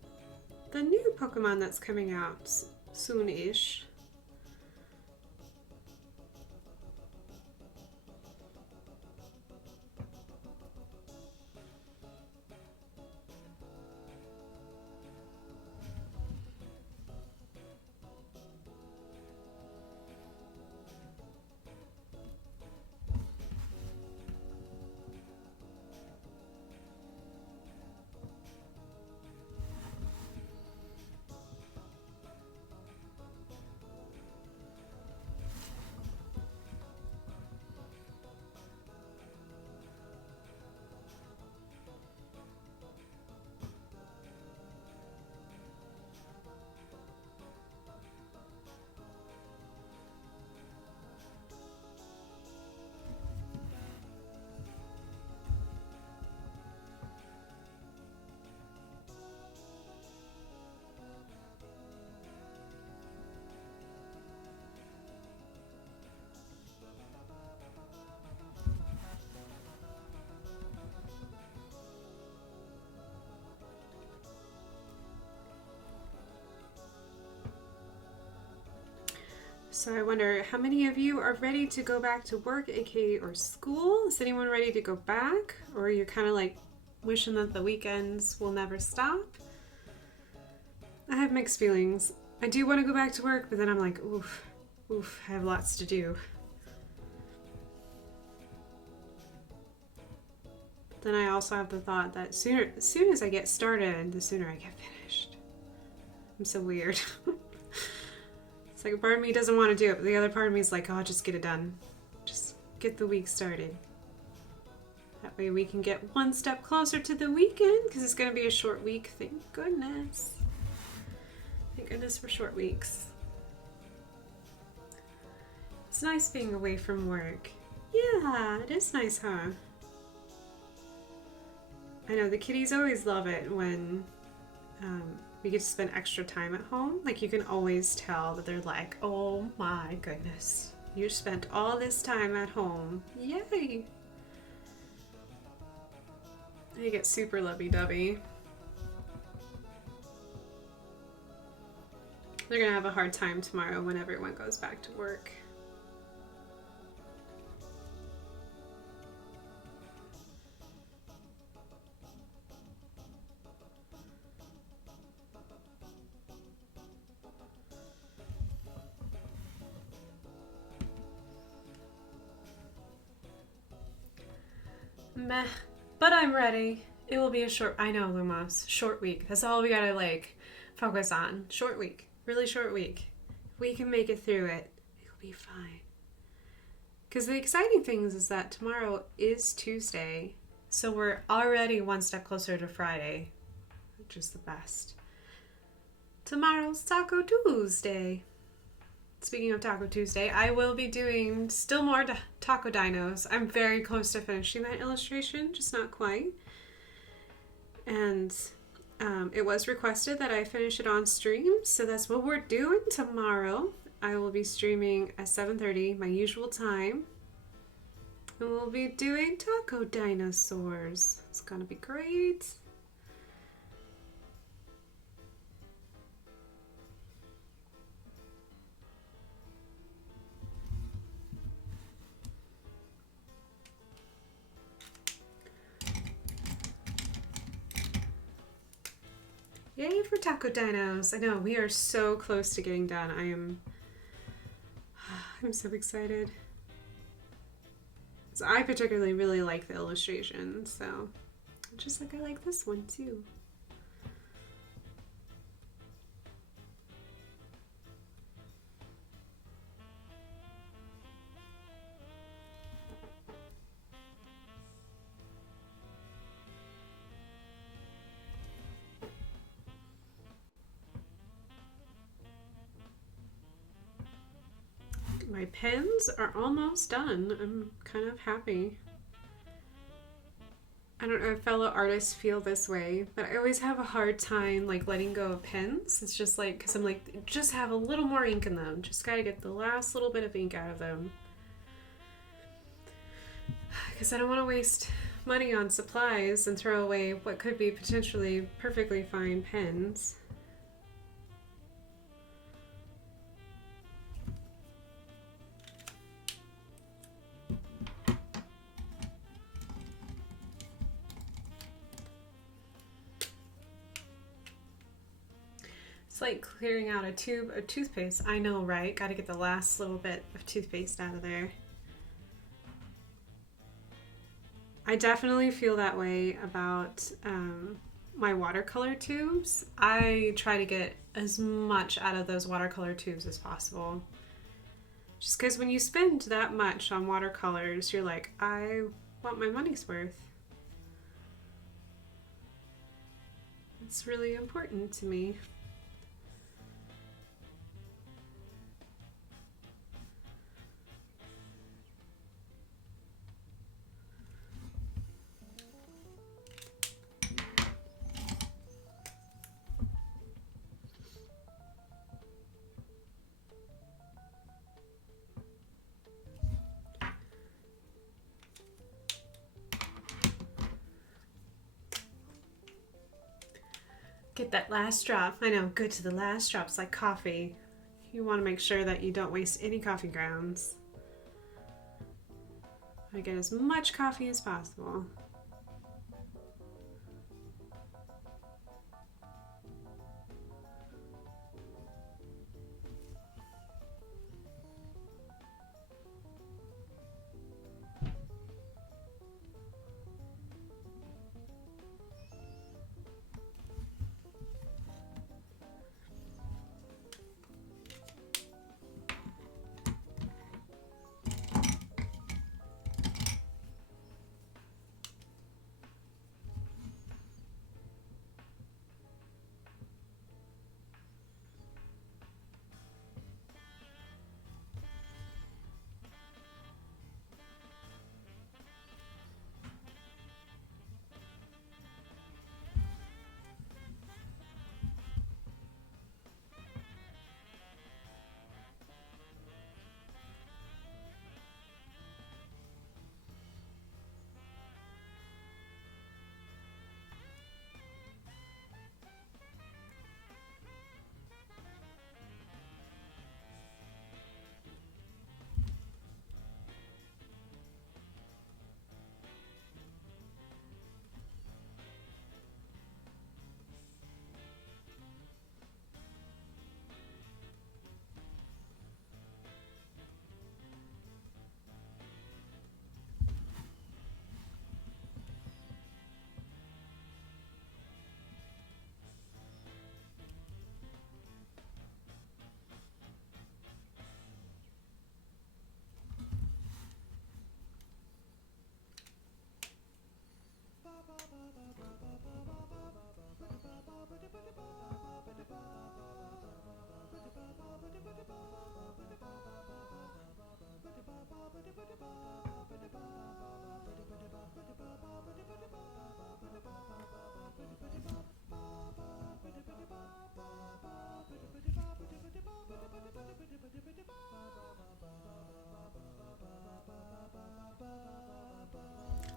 the new Pokemon that's coming out soon-ish. So I wonder how many of you are ready to go back to work, aka or school? Is anyone ready to go back? Or you're kind of like wishing that the weekends will never stop? I have mixed feelings. I do want to go back to work, but then I'm like, oof, I have lots to do. But then I also have the thought that as soon as I get started, the sooner I get finished. I'm so weird. It's like a part of me doesn't want to do it, but the other part of me is like, oh, just get it done. Just get the week started. That way we can get one step closer to the weekend, because it's going to be a short week. Thank goodness. Thank goodness for short weeks. It's nice being away from work. Yeah, it is nice, huh? I know the kitties always love it when we get to spend extra time at home. Like, you can always tell that they're like, oh my goodness, you spent all this time at home. Yay! They get super lovey-dovey. They're gonna have a hard time tomorrow when everyone goes back to work. Meh, but I'm ready. It will be a short, I know, Lumos, short week. That's all we gotta like focus on. Short week, really short week. If we can make it through it, it'll be fine. Because the exciting thing is that tomorrow is Tuesday, so we're already one step closer to Friday, which is the best. Tomorrow's Taco Tuesday. Speaking of Taco Tuesday, I will be doing still more taco dinos. I'm very close to finishing that illustration, just not quite. And it was requested that I finish it on stream, so that's what we're doing tomorrow. I will be streaming at 7:30, my usual time. And we'll be doing taco dinosaurs. It's gonna be great. Yay for taco dinos. I know, we are so close to getting done. I'm so excited. So I particularly really like the illustration, so just like I like this one too. My pens are almost done. I'm kind of happy. I don't know if fellow artists feel this way, but I always have a hard time like letting go of pens. It's just like, because I'm like, just have a little more ink in them. Just gotta get the last little bit of ink out of them. Because I don't want to waste money on supplies and throw away what could be potentially perfectly fine pens. It's like clearing out a tube of toothpaste. I know, right? Got to get the last little bit of toothpaste out of there. I definitely feel that way about my watercolor tubes. I try to get as much out of those watercolor tubes as possible. Just because when you spend that much on watercolors, you're like, I want my money's worth. It's really important to me. Get that last drop. I know, good to the last drop. It's like coffee. You want to make sure that you don't waste any coffee grounds. I get as much coffee as possible.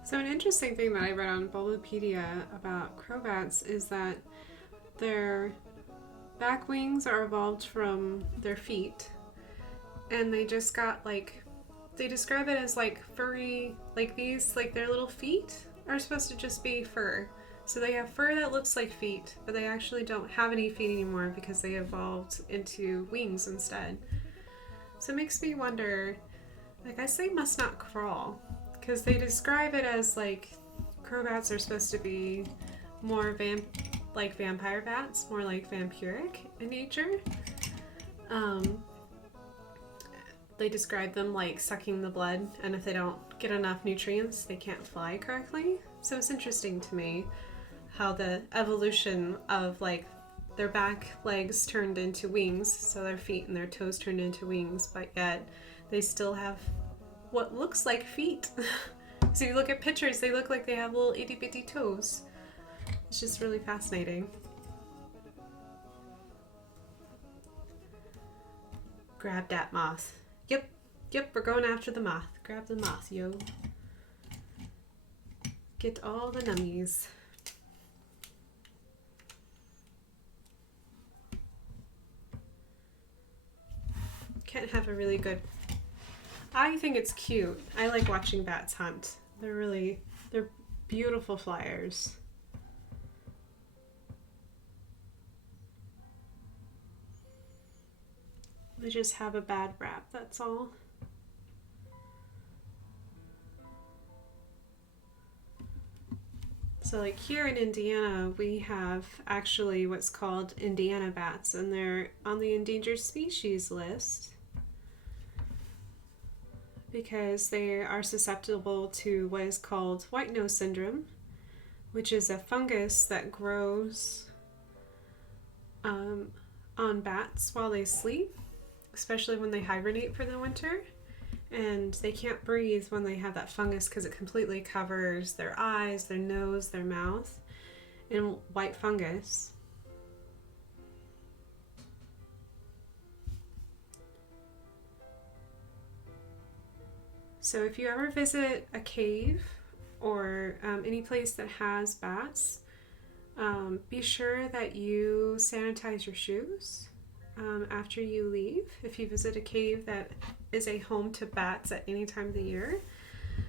So an interesting thing that I read on Bulbapedia about Crobats is that their back wings are evolved from their feet, and they just got like, they describe it as like furry, like these, like their little feet are supposed to just be fur. So they have fur that looks like feet, but they actually don't have any feet anymore because they evolved into wings instead. So it makes me wonder, like, I say must not crawl, because they describe it as like Crobats are supposed to be more like vampire bats, more like vampiric in nature. They describe them like sucking the blood, and if they don't get enough nutrients, they can't fly correctly. So it's interesting to me how the evolution of like their back legs turned into wings, so their feet and their toes turned into wings, but yet they still have what looks like feet. So you look at pictures, they look like they have little itty bitty toes. It's just really fascinating. Grab that moth. Yep, we're going after the moth. Grab the moth, yo. Get all the nummies. Can't have a really good... I think it's cute. I like watching bats hunt. They're beautiful flyers. They just have a bad rap, that's all. So like here in Indiana, we have actually what's called Indiana bats, and they're on the endangered species list because they are susceptible to what is called white nose syndrome, which is a fungus that grows on bats while they sleep, especially when they hibernate for the winter. And they can't breathe when they have that fungus because it completely covers their eyes, their nose, their mouth in white fungus. So if you ever visit a cave or any place that has bats, be sure that you sanitize your shoes after you leave, if you visit a cave that is a home to bats at any time of the year.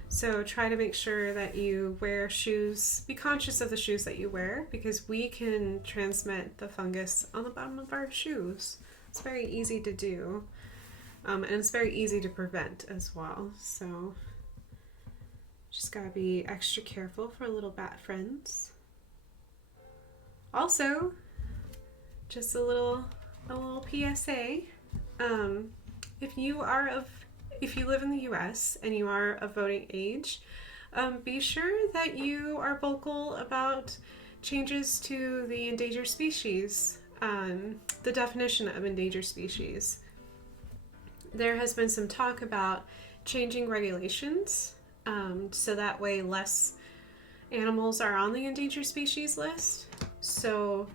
So try to make sure that you wear shoes, be conscious of the shoes that you wear, because we can transmit the fungus on the bottom of our shoes. It's very easy to do, and it's very easy to prevent as well. So just gotta be extra careful for little bat friends. Also, just a little PSA. If you live in the US and you are of voting age, be sure that you are vocal about changes to the endangered species, the definition of endangered species. There has been some talk about changing regulations, so that way less animals are on the endangered species list. So,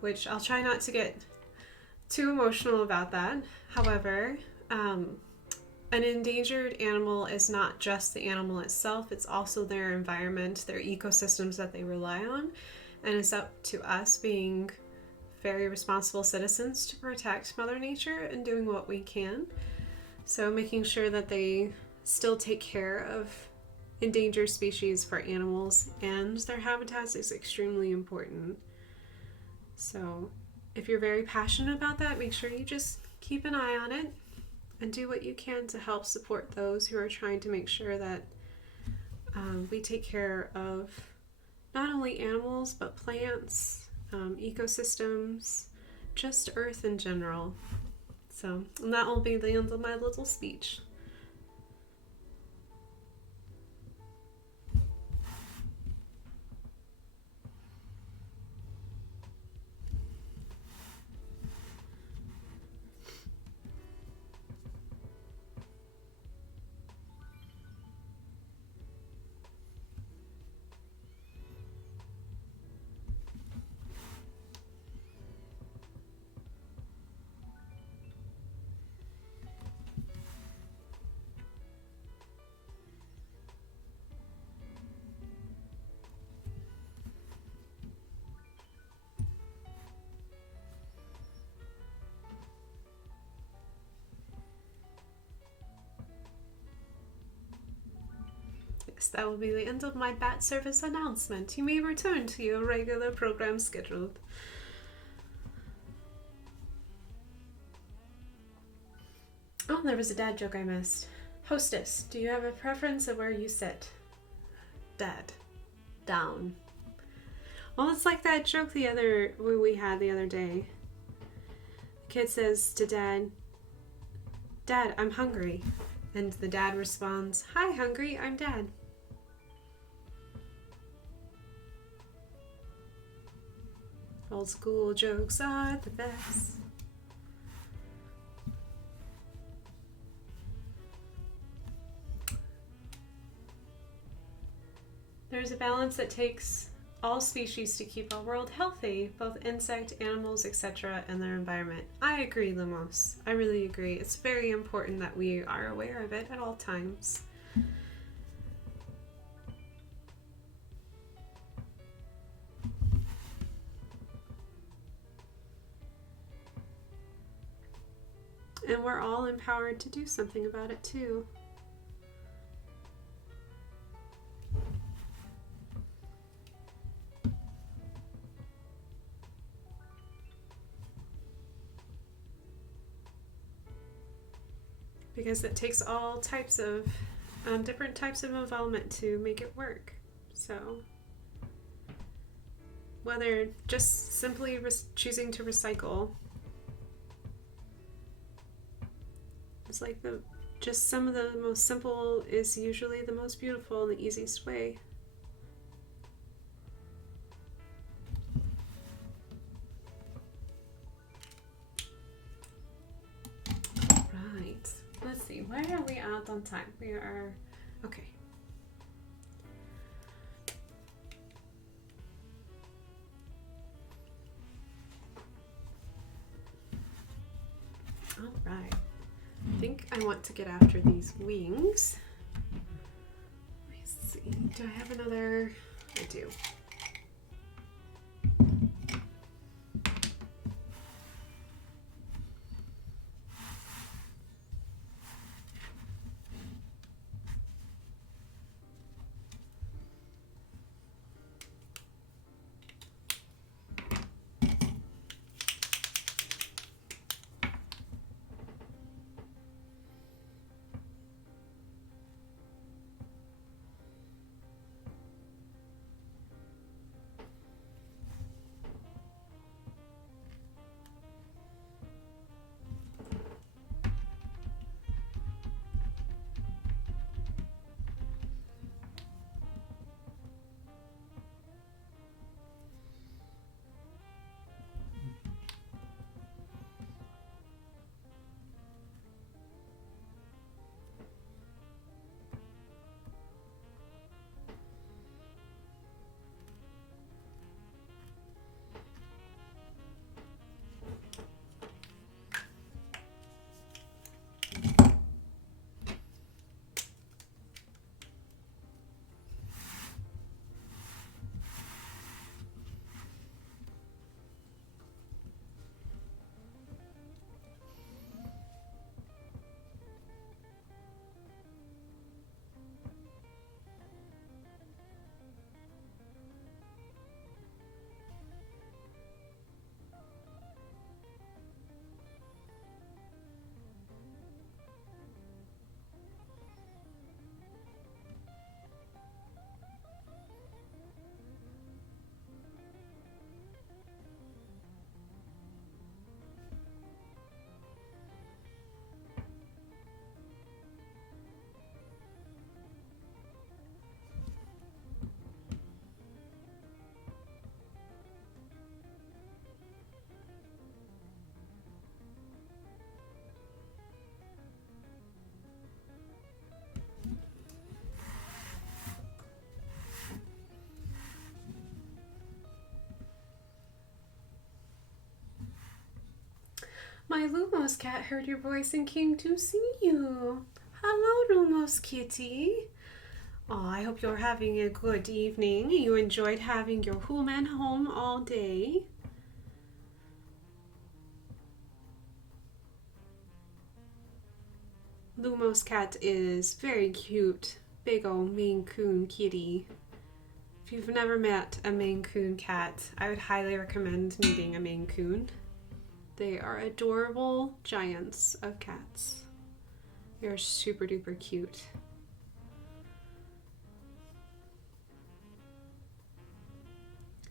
which I'll try not to get too emotional about that. However, an endangered animal is not just the animal itself, it's also their environment, their ecosystems that they rely on, and it's up to us being very responsible citizens to protect Mother Nature and doing what we can. So making sure that they still take care of endangered species for animals and their habitats is extremely important. So if you're very passionate about that, make sure you just keep an eye on it and do what you can to help support those who are trying to make sure that we take care of not only animals, but plants, ecosystems, just Earth in general. So, and that will be the end of my little speech. Yes, that will be the end of my bat service announcement. You may return to your regular program schedule. Oh, there was a dad joke I missed. Hostess, do you have a preference of where you sit? Dad. Down. Well, it's like that joke we had the other day. The kid says to Dad, "Dad, I'm hungry." And the dad responds, "Hi, hungry, I'm Dad." Old school jokes are the best. there's a balance that takes all species to keep our world healthy, both insect, animals, etc., and their environment. I agree, Lumos. I really agree. It's very important that we are aware of it at all times. And we're all empowered to do something about it too. Because it takes all types of different types of involvement to make it work. So whether just simply choosing to recycle, it's like just some of the most simple is usually the most beautiful and the easiest way. Right. Let's see. Where are we at on time? We are okay. All right. I think I want to get after these wings. Let me see. Do I have another? I do. My Lumos cat heard your voice and came to see you. Hello, Lumos kitty. Oh, I hope you're having a good evening. You enjoyed having your human home all day. Lumos cat is very cute. Big old Maine Coon kitty. If you've never met a Maine Coon cat, I would highly recommend meeting a Maine Coon. They are adorable giants of cats. They are super duper cute.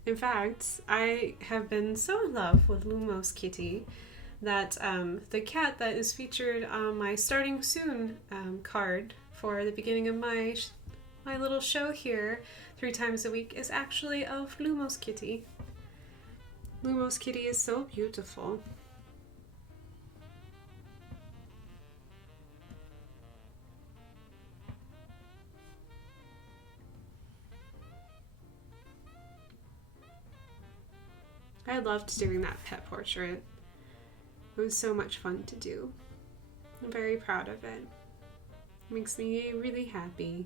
In fact, I have been so in love with Lumos Kitty that the cat that is featured on my Starting Soon card for the beginning of my little show here 3 times a week is actually of Lumos Kitty. Lumos Kitty is so beautiful. I loved doing that pet portrait. It was so much fun to do. I'm very proud of it. It makes me really happy.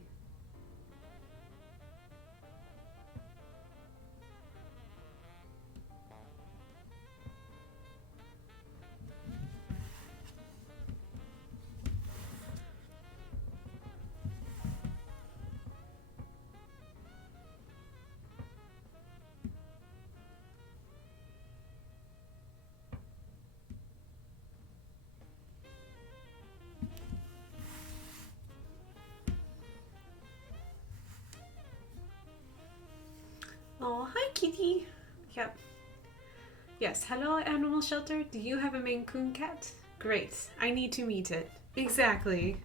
Oh, hi kitty. Yep. Yes, hello animal shelter. Do you have a Maine Coon cat? Great. I need to meet it. Exactly.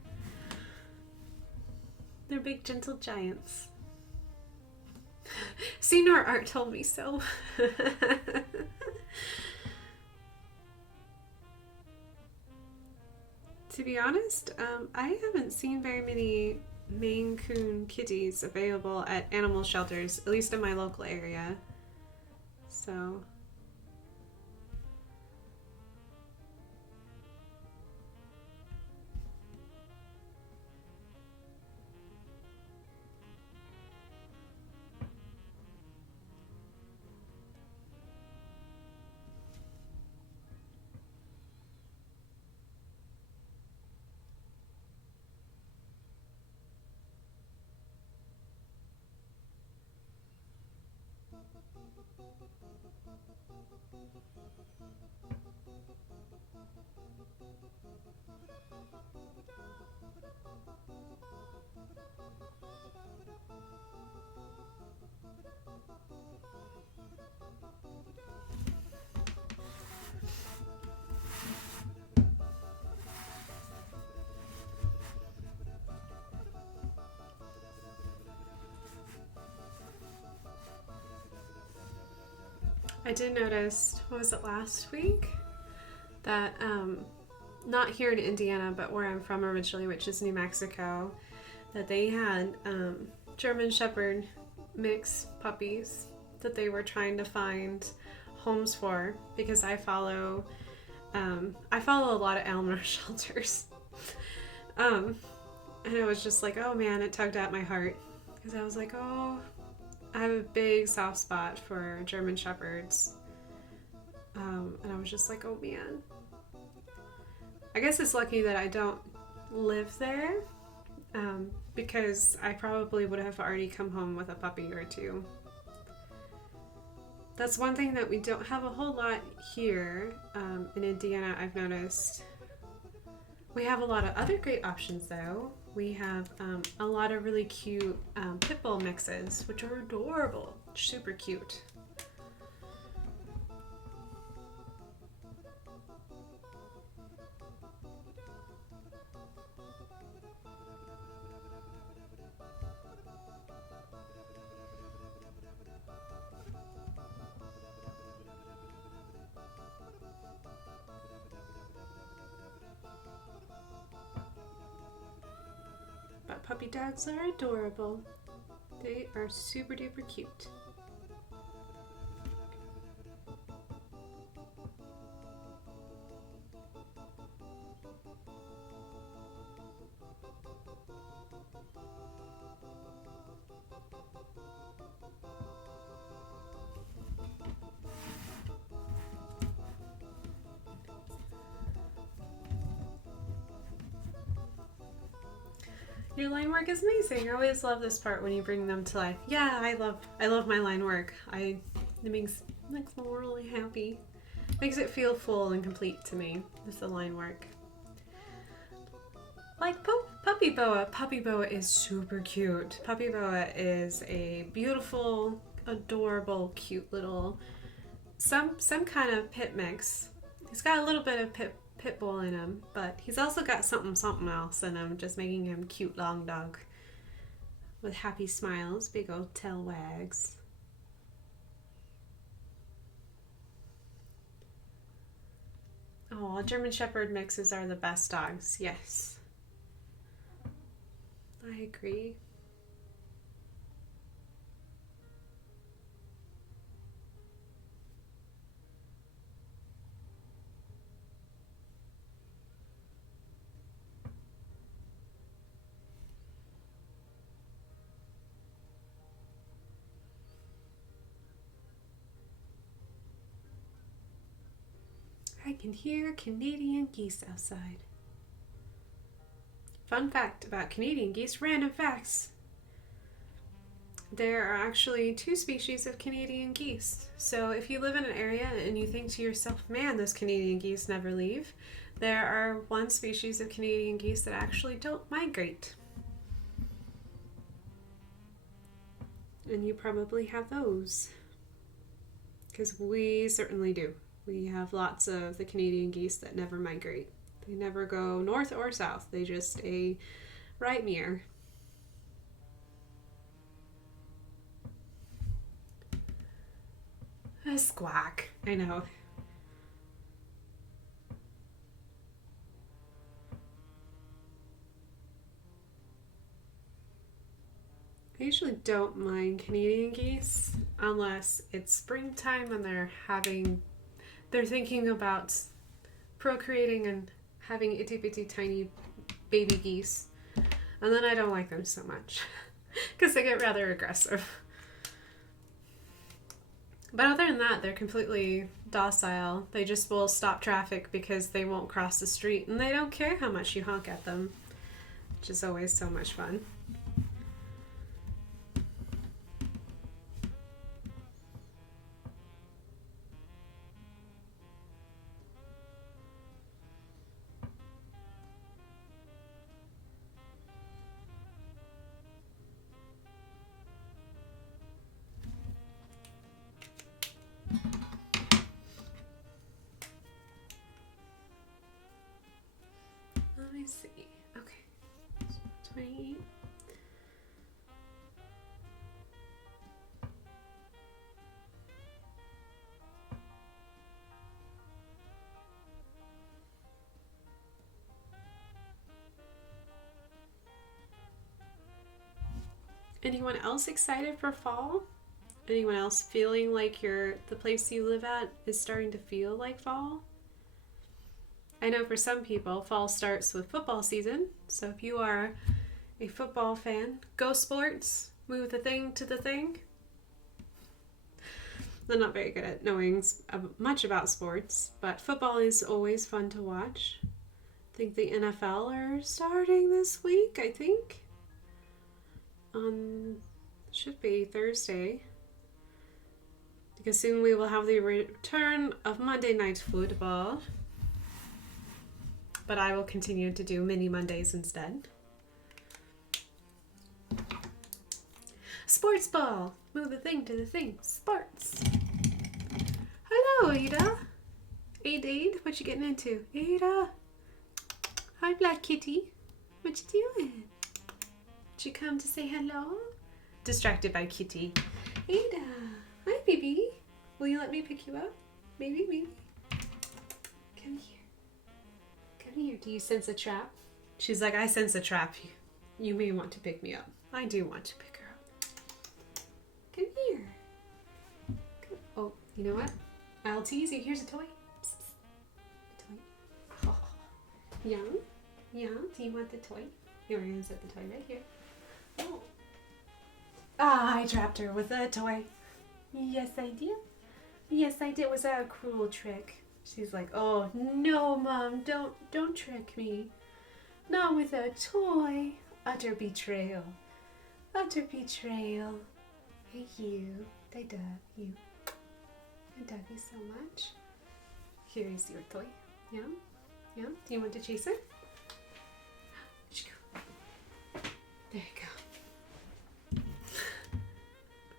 They're big gentle giants. Senor Art told me so. To be honest, I haven't seen very many Maine Coon kitties available at animal shelters, at least in my local area. So... I did notice, what was it, last week? That, not here in Indiana, but where I'm from originally, which is New Mexico, that they had German Shepherd mix puppies that they were trying to find homes for, because I follow a lot of animal shelters. And it was just like, oh man, it tugged at my heart, because I was like, oh, I have a big soft spot for German Shepherds. And I was just like, oh man. I guess it's lucky that I don't live there, because I probably would have already come home with a puppy or two. That's one thing that we don't have a whole lot here in Indiana, I've noticed. We have a lot of other great options though. We have a lot of really cute pit bull mixes, which are adorable, super cute. But puppy dogs are adorable. They are super duper cute. Your line work is amazing. I always love this part when you bring them to life. Yeah, I love my line work. It makes me really happy. Makes it feel full and complete to me. This is the line work. Like Puppy Boa. Puppy Boa is super cute. Puppy Boa is a beautiful, adorable, cute little some kind of pit mix. He's got a little bit of pit bull in him, but he's also got something else in him, just making him cute long dog with happy smiles, big old tail wags. Oh, German Shepherd mixes are the best dogs. Yes, I agree. can hear Canadian geese outside. Fun fact about Canadian geese, random facts. There are actually 2 species of Canadian geese. So if you live in an area and you think to yourself, man, those Canadian geese never leave, there are 1 species of Canadian geese that actually don't migrate. And you probably have those. Because we certainly do. We have lots of the Canadian geese that never migrate. They never go north or south. They just stay right near. A squawk. I know. I usually don't mind Canadian geese unless it's springtime and they're thinking about procreating and having itty bitty tiny baby geese. And then I don't like them so much because they get rather aggressive. But other than that, they're completely docile. They just will stop traffic because they won't cross the street and they don't care how much you honk at them, which is always so much fun. Let me see. Okay. 28. Anyone else excited for fall? Anyone else feeling like the place you live at is starting to feel like fall? I know for some people, fall starts with football season. So if you are a football fan, go sports, move the thing to the thing. I'm not very good at knowing much about sports, but football is always fun to watch. I think the NFL are starting this week, I think. Should be Thursday. Because soon we will have the return of Monday Night Football. But I will continue to do mini Mondays instead. Sports ball. Move the thing to the thing. Sports. Hello, Ada. Aid, what you getting into? Ada. Hi, Black Kitty. What you doing? Did you come to say hello? Distracted by Kitty. Ada. Hi, baby. Will you let me pick you up? Maybe. Come here. Come here. Do you sense a trap? She's like, I sense a trap. You may want to pick me up. I do want to pick her up. Come here. Come. Oh, you know what? I'll tease you. Here's a toy. Psst, psst. A toy. Oh. Yum. Do you want the toy? Here, we're going to set the toy right here. Oh. Ah, I trapped her with a toy. Yes, I did. Yes, I did. Was that a cruel trick? She's like, oh, no, Mom, don't trick me. Not with a toy. Utter betrayal. Utter betrayal. Hey, you. I love you. I love you so much. Here is your toy. Yeah? Do you want to chase it? There you go.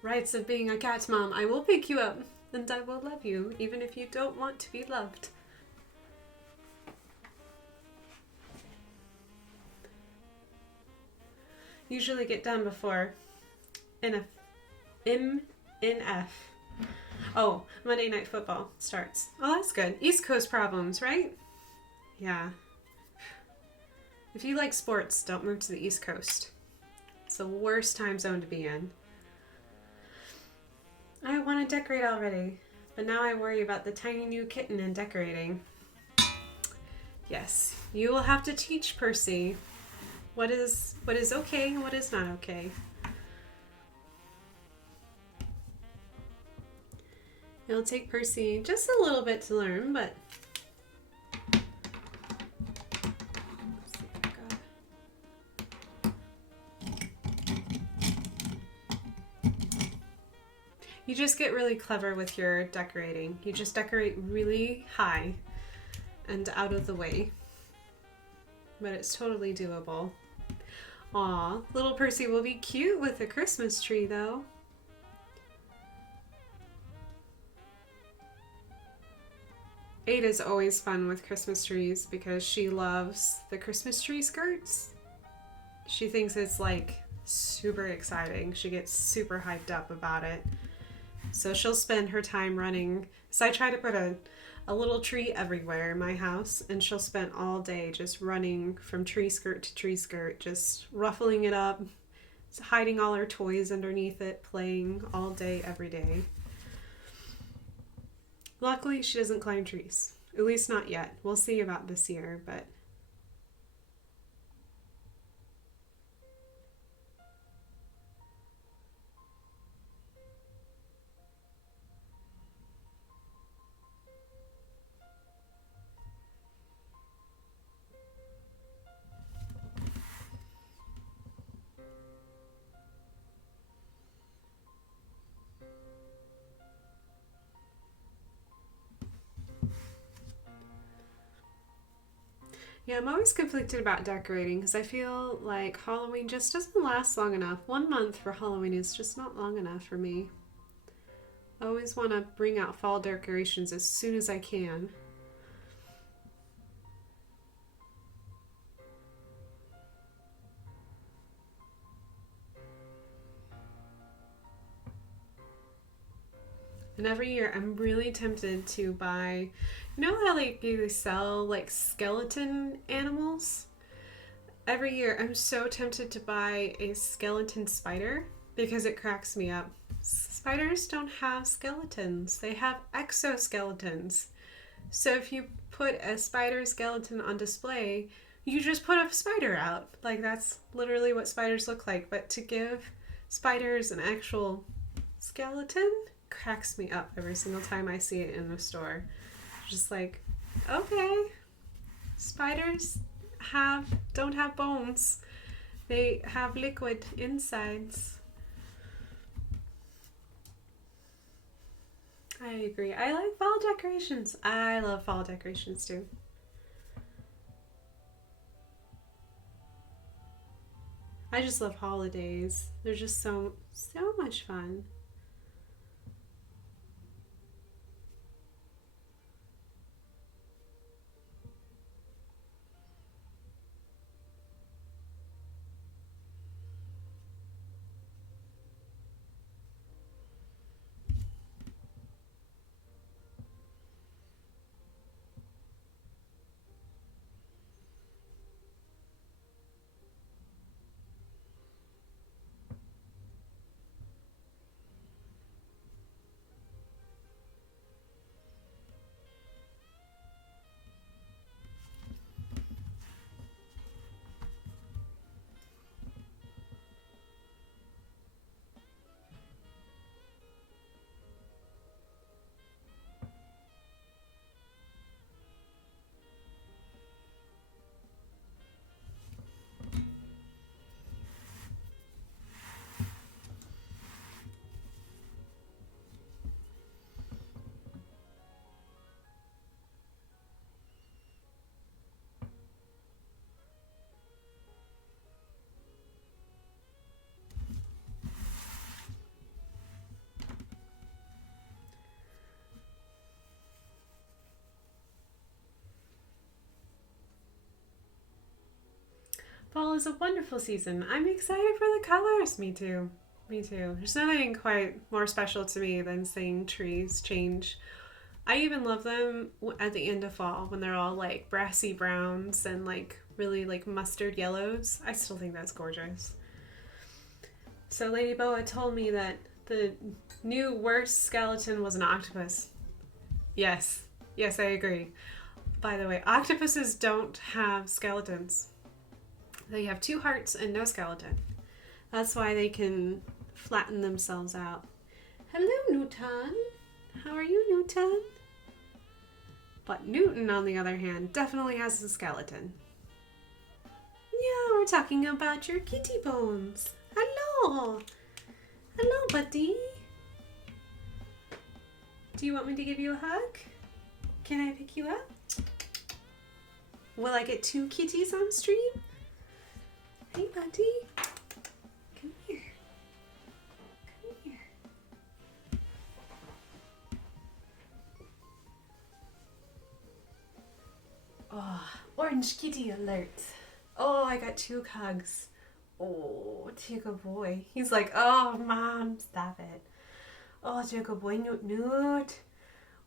Rights of being a cat mom. I will pick you up and I will love you even if you don't want to be loved. Usually get done before MNF. Oh, Monday Night Football starts. Oh, that's good. East Coast problems, right? Yeah. If you like sports, don't move to the East Coast. It's the worst time zone to be in. I want to decorate already, but now I worry about the tiny new kitten and decorating. Yes, you will have to teach Percy what is okay and what is not okay. It'll take Percy just a little bit to learn, but You just get really clever with your decorating. You just decorate really high and out of the way. But it's totally doable. Aw, little Percy will be cute with a Christmas tree though. Ada's always fun with Christmas trees because she loves the Christmas tree skirts. She thinks it's like super exciting. She gets super hyped up about it. So she'll spend her time running. So I try to put a little tree everywhere in my house, and she'll spend all day just running from tree skirt to tree skirt, just ruffling it up, hiding all her toys underneath it, playing all day, every day. Luckily, she doesn't climb trees. At least not yet. We'll see about this year, but... Yeah, I'm always conflicted about decorating because I feel like Halloween just doesn't last long enough. 1 month for Halloween is just not long enough for me. I always want to bring out fall decorations as soon as I can. And every year I'm really tempted to buy, you know how like you sell like skeleton animals? Every year I'm so tempted to buy a skeleton spider because it cracks me up. Spiders don't have skeletons, they have exoskeletons. So if you put a spider skeleton on display, you just put a spider out. Like that's literally what spiders look like. But to give spiders an actual skeleton cracks me up every single time I see it in the store. Just like, okay, spiders don't have bones. They have liquid insides. I agree. I like fall decorations. I love fall decorations too. I just love holidays. They're just so much fun. Fall is a wonderful season. I'm excited for the colors. Me too. Me too. There's nothing quite more special to me than seeing trees change. I even love them at the end of fall when they're all like brassy browns and like really like mustard yellows. I still think that's gorgeous. So Lady Boa told me that the new worst skeleton was an octopus. Yes. Yes, I agree. By the way, octopuses don't have skeletons. They have 2 hearts and no skeleton. That's why they can flatten themselves out. Hello, Newton. How are you, Newton? But Newton, on the other hand, definitely has a skeleton. Yeah, we're talking about your kitty bones. Hello. Hello, buddy. Do you want me to give you a hug? Can I pick you up? Will I get 2 kitties on stream? Hey, buddy. Come here. Come here. Oh, orange kitty alert. Oh, I got 2 hugs. Oh, take a boy. He's like, oh, Mom, stop it. Oh, take a boy, Newt Newt.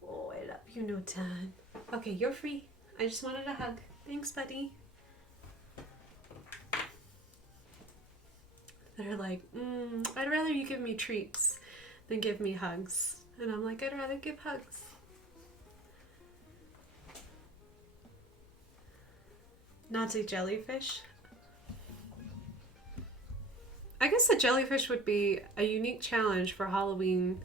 Oh, I love you, Newton. Okay, you're free. I just wanted a hug. Thanks, buddy. They're like, I'd rather you give me treats than give me hugs. And I'm like, I'd rather give hugs. Not a jellyfish. I guess a jellyfish would be a unique challenge for Halloween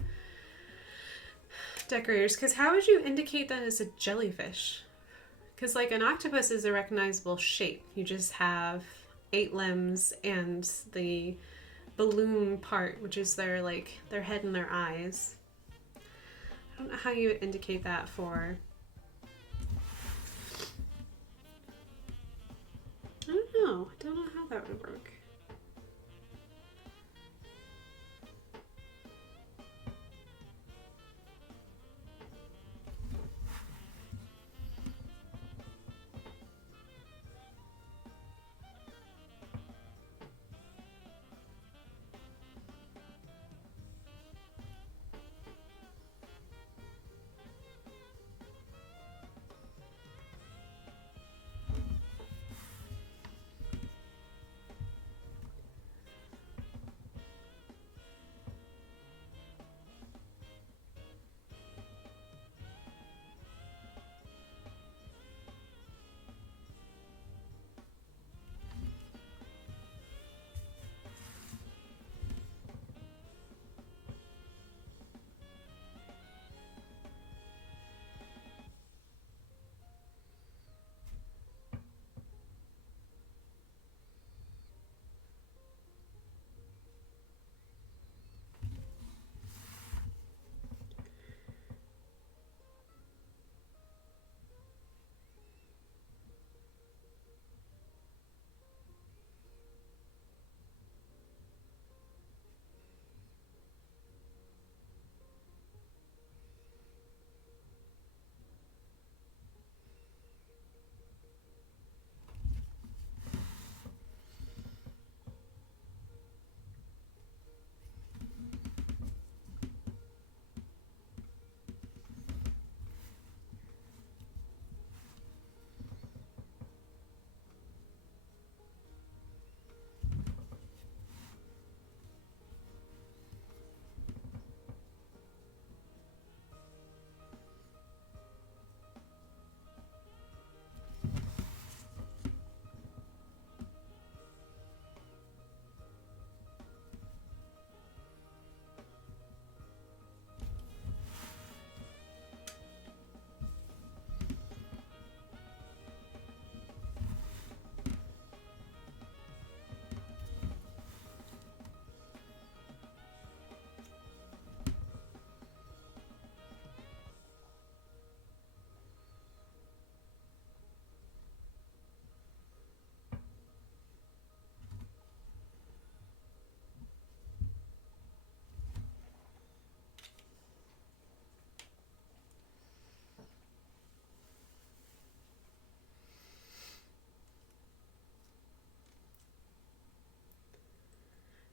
decorators, because how would you indicate that as a jellyfish? Because like an octopus is a recognizable shape. You just have 8 limbs and the balloon part, which is their head and their eyes. I don't know how you would indicate that for... I don't know how that would work.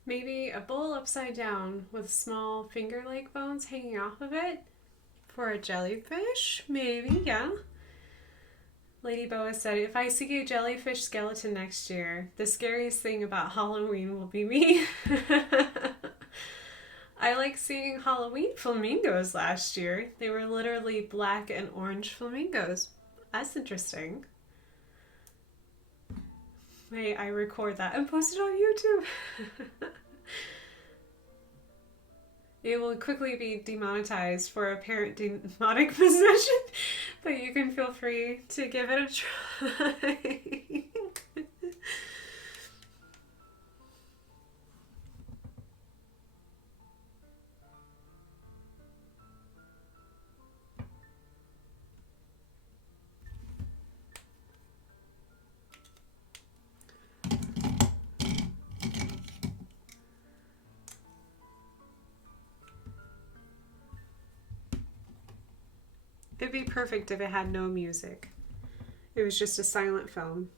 Maybe a bowl upside down with small finger-like bones hanging off of it for a jellyfish? Maybe, yeah. Lady Boa said, if I see a jellyfish skeleton next year, the scariest thing about Halloween will be me. I like seeing Halloween flamingos last year. They were literally black and orange flamingos. That's interesting. May I record that and post it on YouTube? It will quickly be demonetized for apparent demonic possession, but you can feel free to give it a try. It'd be perfect if it had no music. It was just a silent film.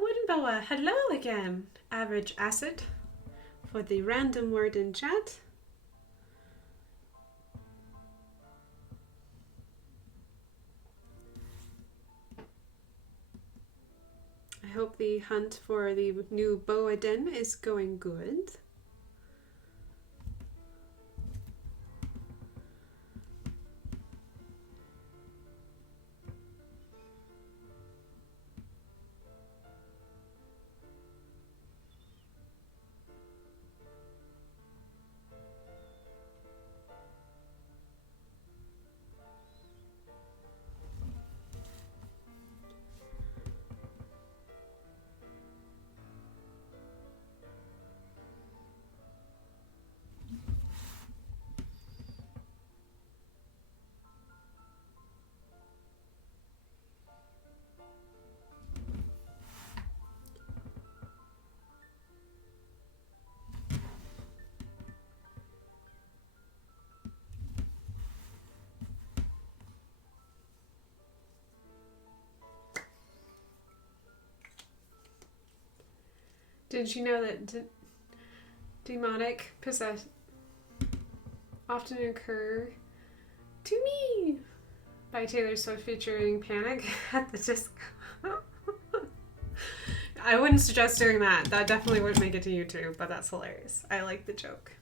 Wooden Boa, hello again. Average acid for the random word in chat. I hope the hunt for the new boa den is going good. Did you know that demonic possess often occur to me by Taylor Swift featuring Panic at the Disco? I wouldn't suggest doing that. That definitely wouldn't make it to YouTube, but that's hilarious. I like the joke.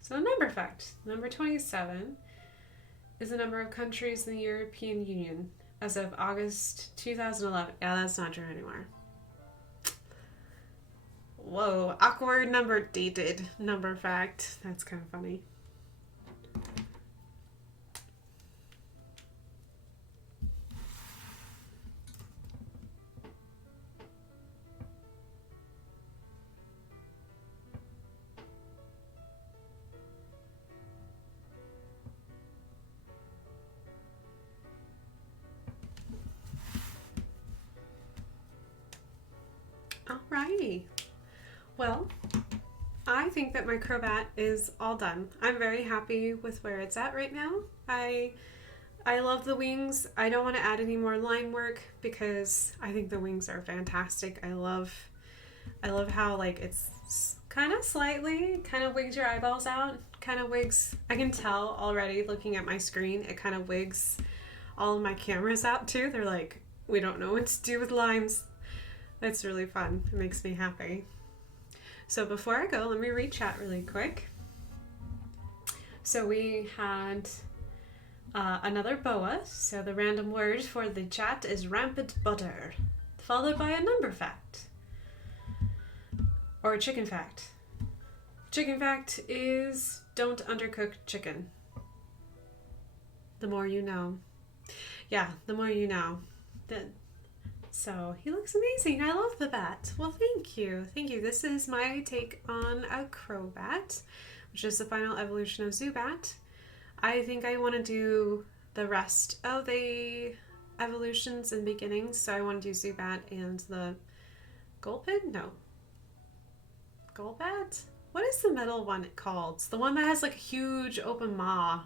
So number fact, number 27 is the number of countries in the European Union as of August 2011. Yeah, that's not true anymore. Whoa, awkward number dated number fact. That's kind of funny. Alrighty. Well, I think that my Crobat is all done. I'm very happy with where it's at right now. I love the wings. I don't want to add any more line work because I think the wings are fantastic. I love how like it's kind of slightly kind of wigs your eyeballs out. Kind of wigs. I can tell already looking at my screen. It kind of wigs all of my cameras out too. They're like, we don't know what to do with lines. It's really fun. It makes me happy. So before I go, let me read chat really quick. So we had another boa. So the random word for the chat is rampant butter, followed by a number fact. Or chicken fact. Chicken fact is don't undercook chicken. The more you know. Yeah, the more you know. So he looks amazing. I love the bat. Well, thank you. Thank you. This is my take on a Crobat, which is the final evolution of Zubat. I think I want to do the rest of the evolutions and beginnings. So I want to do Zubat and the Gulpin? No. Golbat? What is the middle one called? It's the one that has like a huge open maw.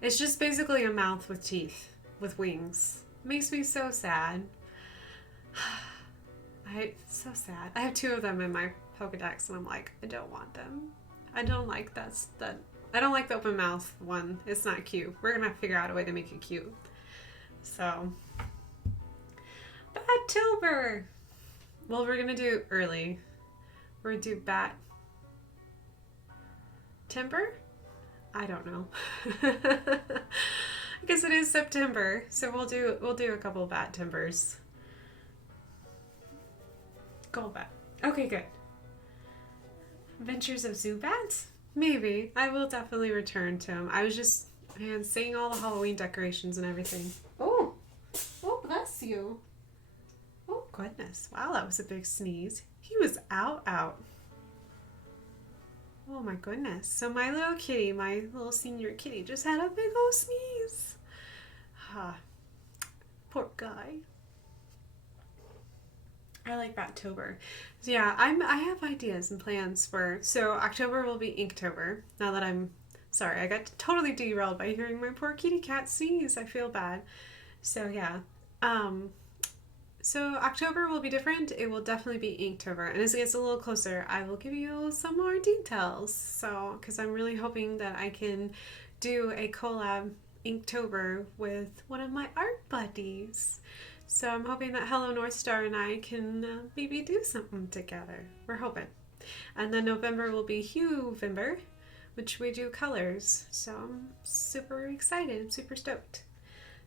It's just basically a mouth with teeth, with wings. It makes me so sad. So sad. I have two of them in my Pokedex and I'm like, I don't want them. I don't like I don't like the open mouth one. It's not cute. We're gonna figure out a way to make it cute. So Battober. Well, we're gonna do early. We're gonna do Bat Timber? I don't know. I guess it is September, so we'll do a couple of Bat Timbers. Golbat. Okay, good. Adventures of Zubat? Maybe. I will definitely return to him. I was just, man, seeing all the Halloween decorations and everything. Oh! Oh, bless you. Oh, goodness. Wow, that was a big sneeze. He was out. Oh my goodness. So my little kitty, my little senior kitty, just had a big old sneeze. Ah, poor guy. I like October. So yeah, I have ideas and plans for, so October will be Inktober. Now that I'm, sorry, I got totally derailed by hearing my poor kitty cat sneeze. I feel bad. So yeah, so October will be different. It will definitely be Inktober. And as it gets a little closer, I will give you some more details. So, because I'm really hoping that I can do a collab Inktober with one of my art buddies. So I'm hoping that HelloNorthStar and I can maybe do something together. We're hoping. And then November will be Huevember, which we do colors. So I'm super excited, super stoked.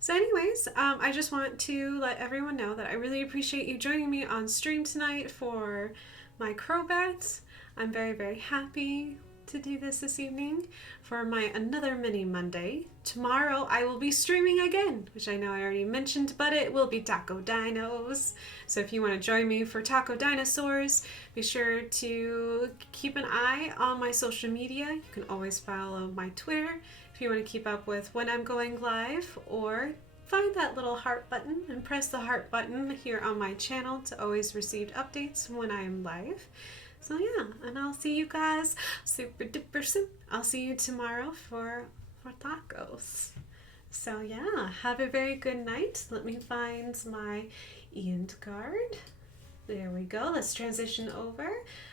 So anyways, I just want to let everyone know that I really appreciate you joining me on stream tonight for my Crobat. I'm very, very happy to do this evening for my another mini Monday. Tomorrow I will be streaming again, which I know I already mentioned, but it will be Taco Dinos. So if you want to join me for Taco Dinosaurs, be sure to keep an eye on my social media. You can always follow my Twitter if you want to keep up with when I'm going live, or find that little heart button and press the heart button here on my channel to always receive updates when I'm live. So yeah, and I'll see you guys super duper soon. I'll see you tomorrow for tacos. So yeah, have a very good night. Let me find my end card. There we go. Let's transition over.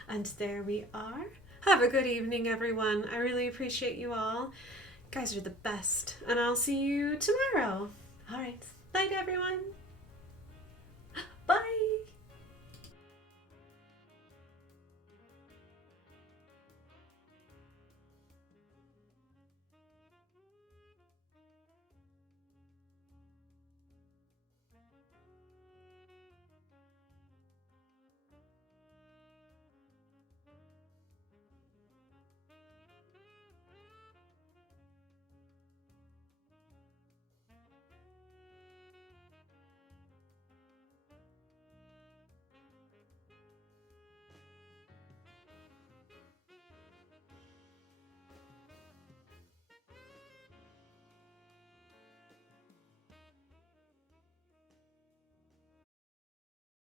And there we are. Have a good evening, everyone. I really appreciate you all. You guys are the best. And I'll see you tomorrow. All right. Night, everyone.